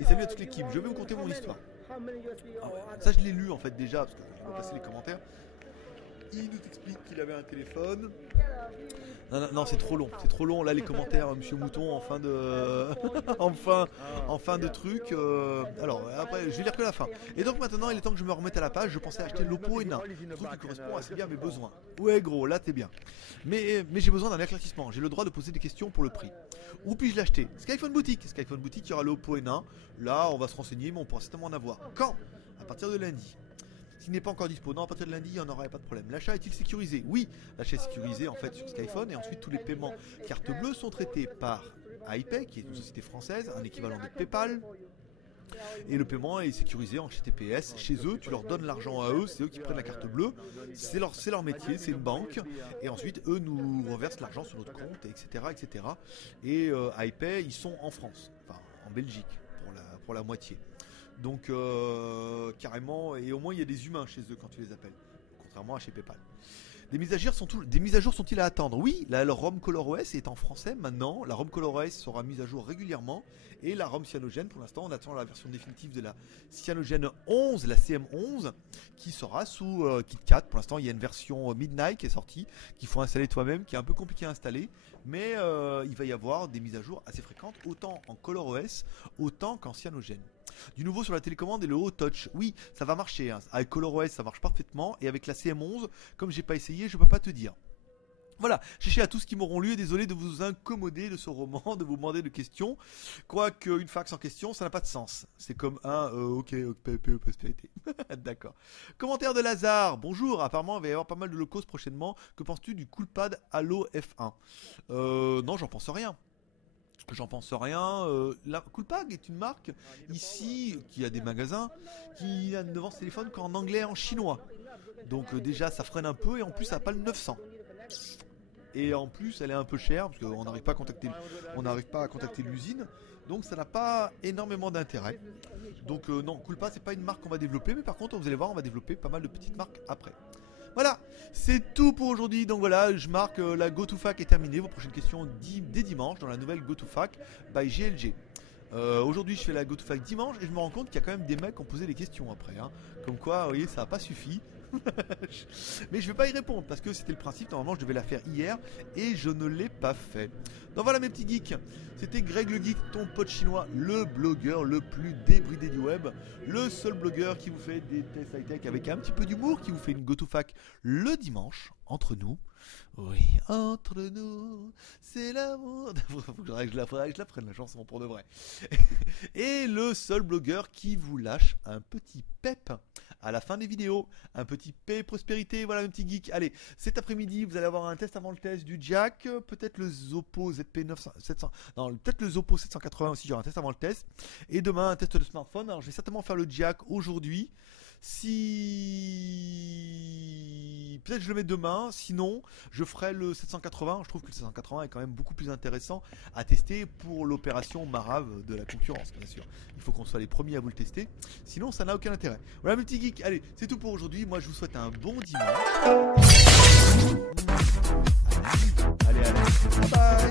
Et salut à toute l'équipe. Je vais vous conter mon histoire. Ça je l'ai lu en fait déjà parce que je vais passer les commentaires. Il nous explique qu'il avait un téléphone. Non, c'est trop long, là les commentaires, Monsieur Mouton en fin de en fin de truc. Alors après je vais lire que la fin. Et donc maintenant il est temps que je me remette à la page. Je pensais acheter l'Oppo Enna, un truc qui correspond assez bien à mes besoins. Ouais gros, là t'es bien. Mais j'ai besoin d'un éclaircissement. J'ai le droit de poser des questions pour le prix. Où puis-je l'acheter? Skyphone Boutique, il y aura l'Oppo Enna. Là on va se renseigner, mais on pourra certainement en avoir. Quand? À partir de lundi. S'il n'est pas encore dispo, non, à partir de lundi, il n'y en aura pas de problème. L'achat est-il sécurisé? Oui, l'achat est sécurisé en fait sur Skyphone et ensuite tous les paiements carte bleue sont traités par iPay, qui est une société française, un équivalent de PayPal. Et le paiement est sécurisé en HTTPS. Chez eux, tu leur donnes l'argent à eux, c'est eux qui prennent la carte bleue, c'est leur métier, c'est une banque. Et ensuite, eux nous reversent l'argent sur notre compte, etc. Et iPay, ils sont en France, enfin en Belgique, pour la moitié. Donc carrément, et au moins il y a des humains chez eux quand tu les appelles, contrairement à chez PayPal. Des mises à jour sont-ils à attendre? Oui, la ROM ColorOS est en français maintenant. La ROM ColorOS sera mise à jour régulièrement. Et la ROM Cyanogen, pour l'instant, on attend la version définitive de la Cyanogen 11, la CM11, qui sera sous KitKat. Pour l'instant, il y a une version Midnight qui est sortie, qu'il faut installer toi-même, qui est un peu compliqué à installer. Mais il va y avoir des mises à jour assez fréquentes, autant en ColorOS, autant qu'en Cyanogen. Du nouveau sur la télécommande et le haut touch. Oui, ça va marcher. Hein. Avec ColorOS, ça marche parfaitement. Et avec la CM11, comme j'ai pas essayé, je peux pas te dire. Voilà, cherchez à tous qui m'auront lu et désolé de vous incommoder de ce roman, de vous demander de questions. Quoique une fac sans question, ça n'a pas de sens. C'est comme un prospérité. D'accord. Commentaire de Lazare. Bonjour, apparemment il va y avoir pas mal de locaux prochainement. Que penses-tu du Coolpad Halo F1 ? Non, j'en pense rien. La Coolpad est une marque ici qui a des magasins qui ne vend ce téléphone qu'en anglais et en chinois. Donc déjà ça freine un peu et en plus ça n'a pas le 900. Et en plus elle est un peu chère parce qu'on n'arrive pas à contacter l'usine, donc ça n'a pas énormément d'intérêt. Donc non, Coolpad c'est pas une marque qu'on va développer, mais par contre vous allez voir on va développer pas mal de petites marques après. Voilà, c'est tout pour aujourd'hui. Donc voilà, je marque la GoToFac est terminée. Vos prochaines questions dès dimanche dans la nouvelle GoToFac by GLG. Aujourd'hui je fais la GoToFac dimanche et je me rends compte qu'il y a quand même des mecs qui ont posé des questions après. Hein. Comme quoi, vous voyez, ça n'a pas suffi. Mais je vais pas y répondre parce que c'était le principe. Normalement je devais la faire hier et je ne l'ai pas fait. Donc voilà mes petits geeks, c'était Greg le Geek, ton pote chinois, le blogueur le plus débridé du web, le seul blogueur qui vous fait des tests high-tech avec un petit peu d'humour, qui vous fait une GoToFac le dimanche entre nous. Oui, entre nous, c'est l'amour. Faudrait que je la prenne la chanson pour de vrai. Et le seul blogueur qui vous lâche un petit pep à la fin des vidéos, un petit paix prospérité. Voilà mes petits geeks. Allez, cet après-midi vous allez avoir un test avant le test du jack, peut-être le Oppo ZP700, non, peut-être le Oppo 780 aussi, j'aurai un test avant le test. Et demain un test de smartphone. Alors je vais certainement faire le jack aujourd'hui. Si peut-être je le mets demain, sinon je ferai le 780. Je trouve que le 780 est quand même beaucoup plus intéressant à tester pour l'opération marave de la concurrence, bien sûr. Il faut qu'on soit les premiers à vous le tester, sinon ça n'a aucun intérêt. Voilà mes petits geeks, allez, c'est tout pour aujourd'hui. Moi je vous souhaite un bon dimanche. Allez, bye bye.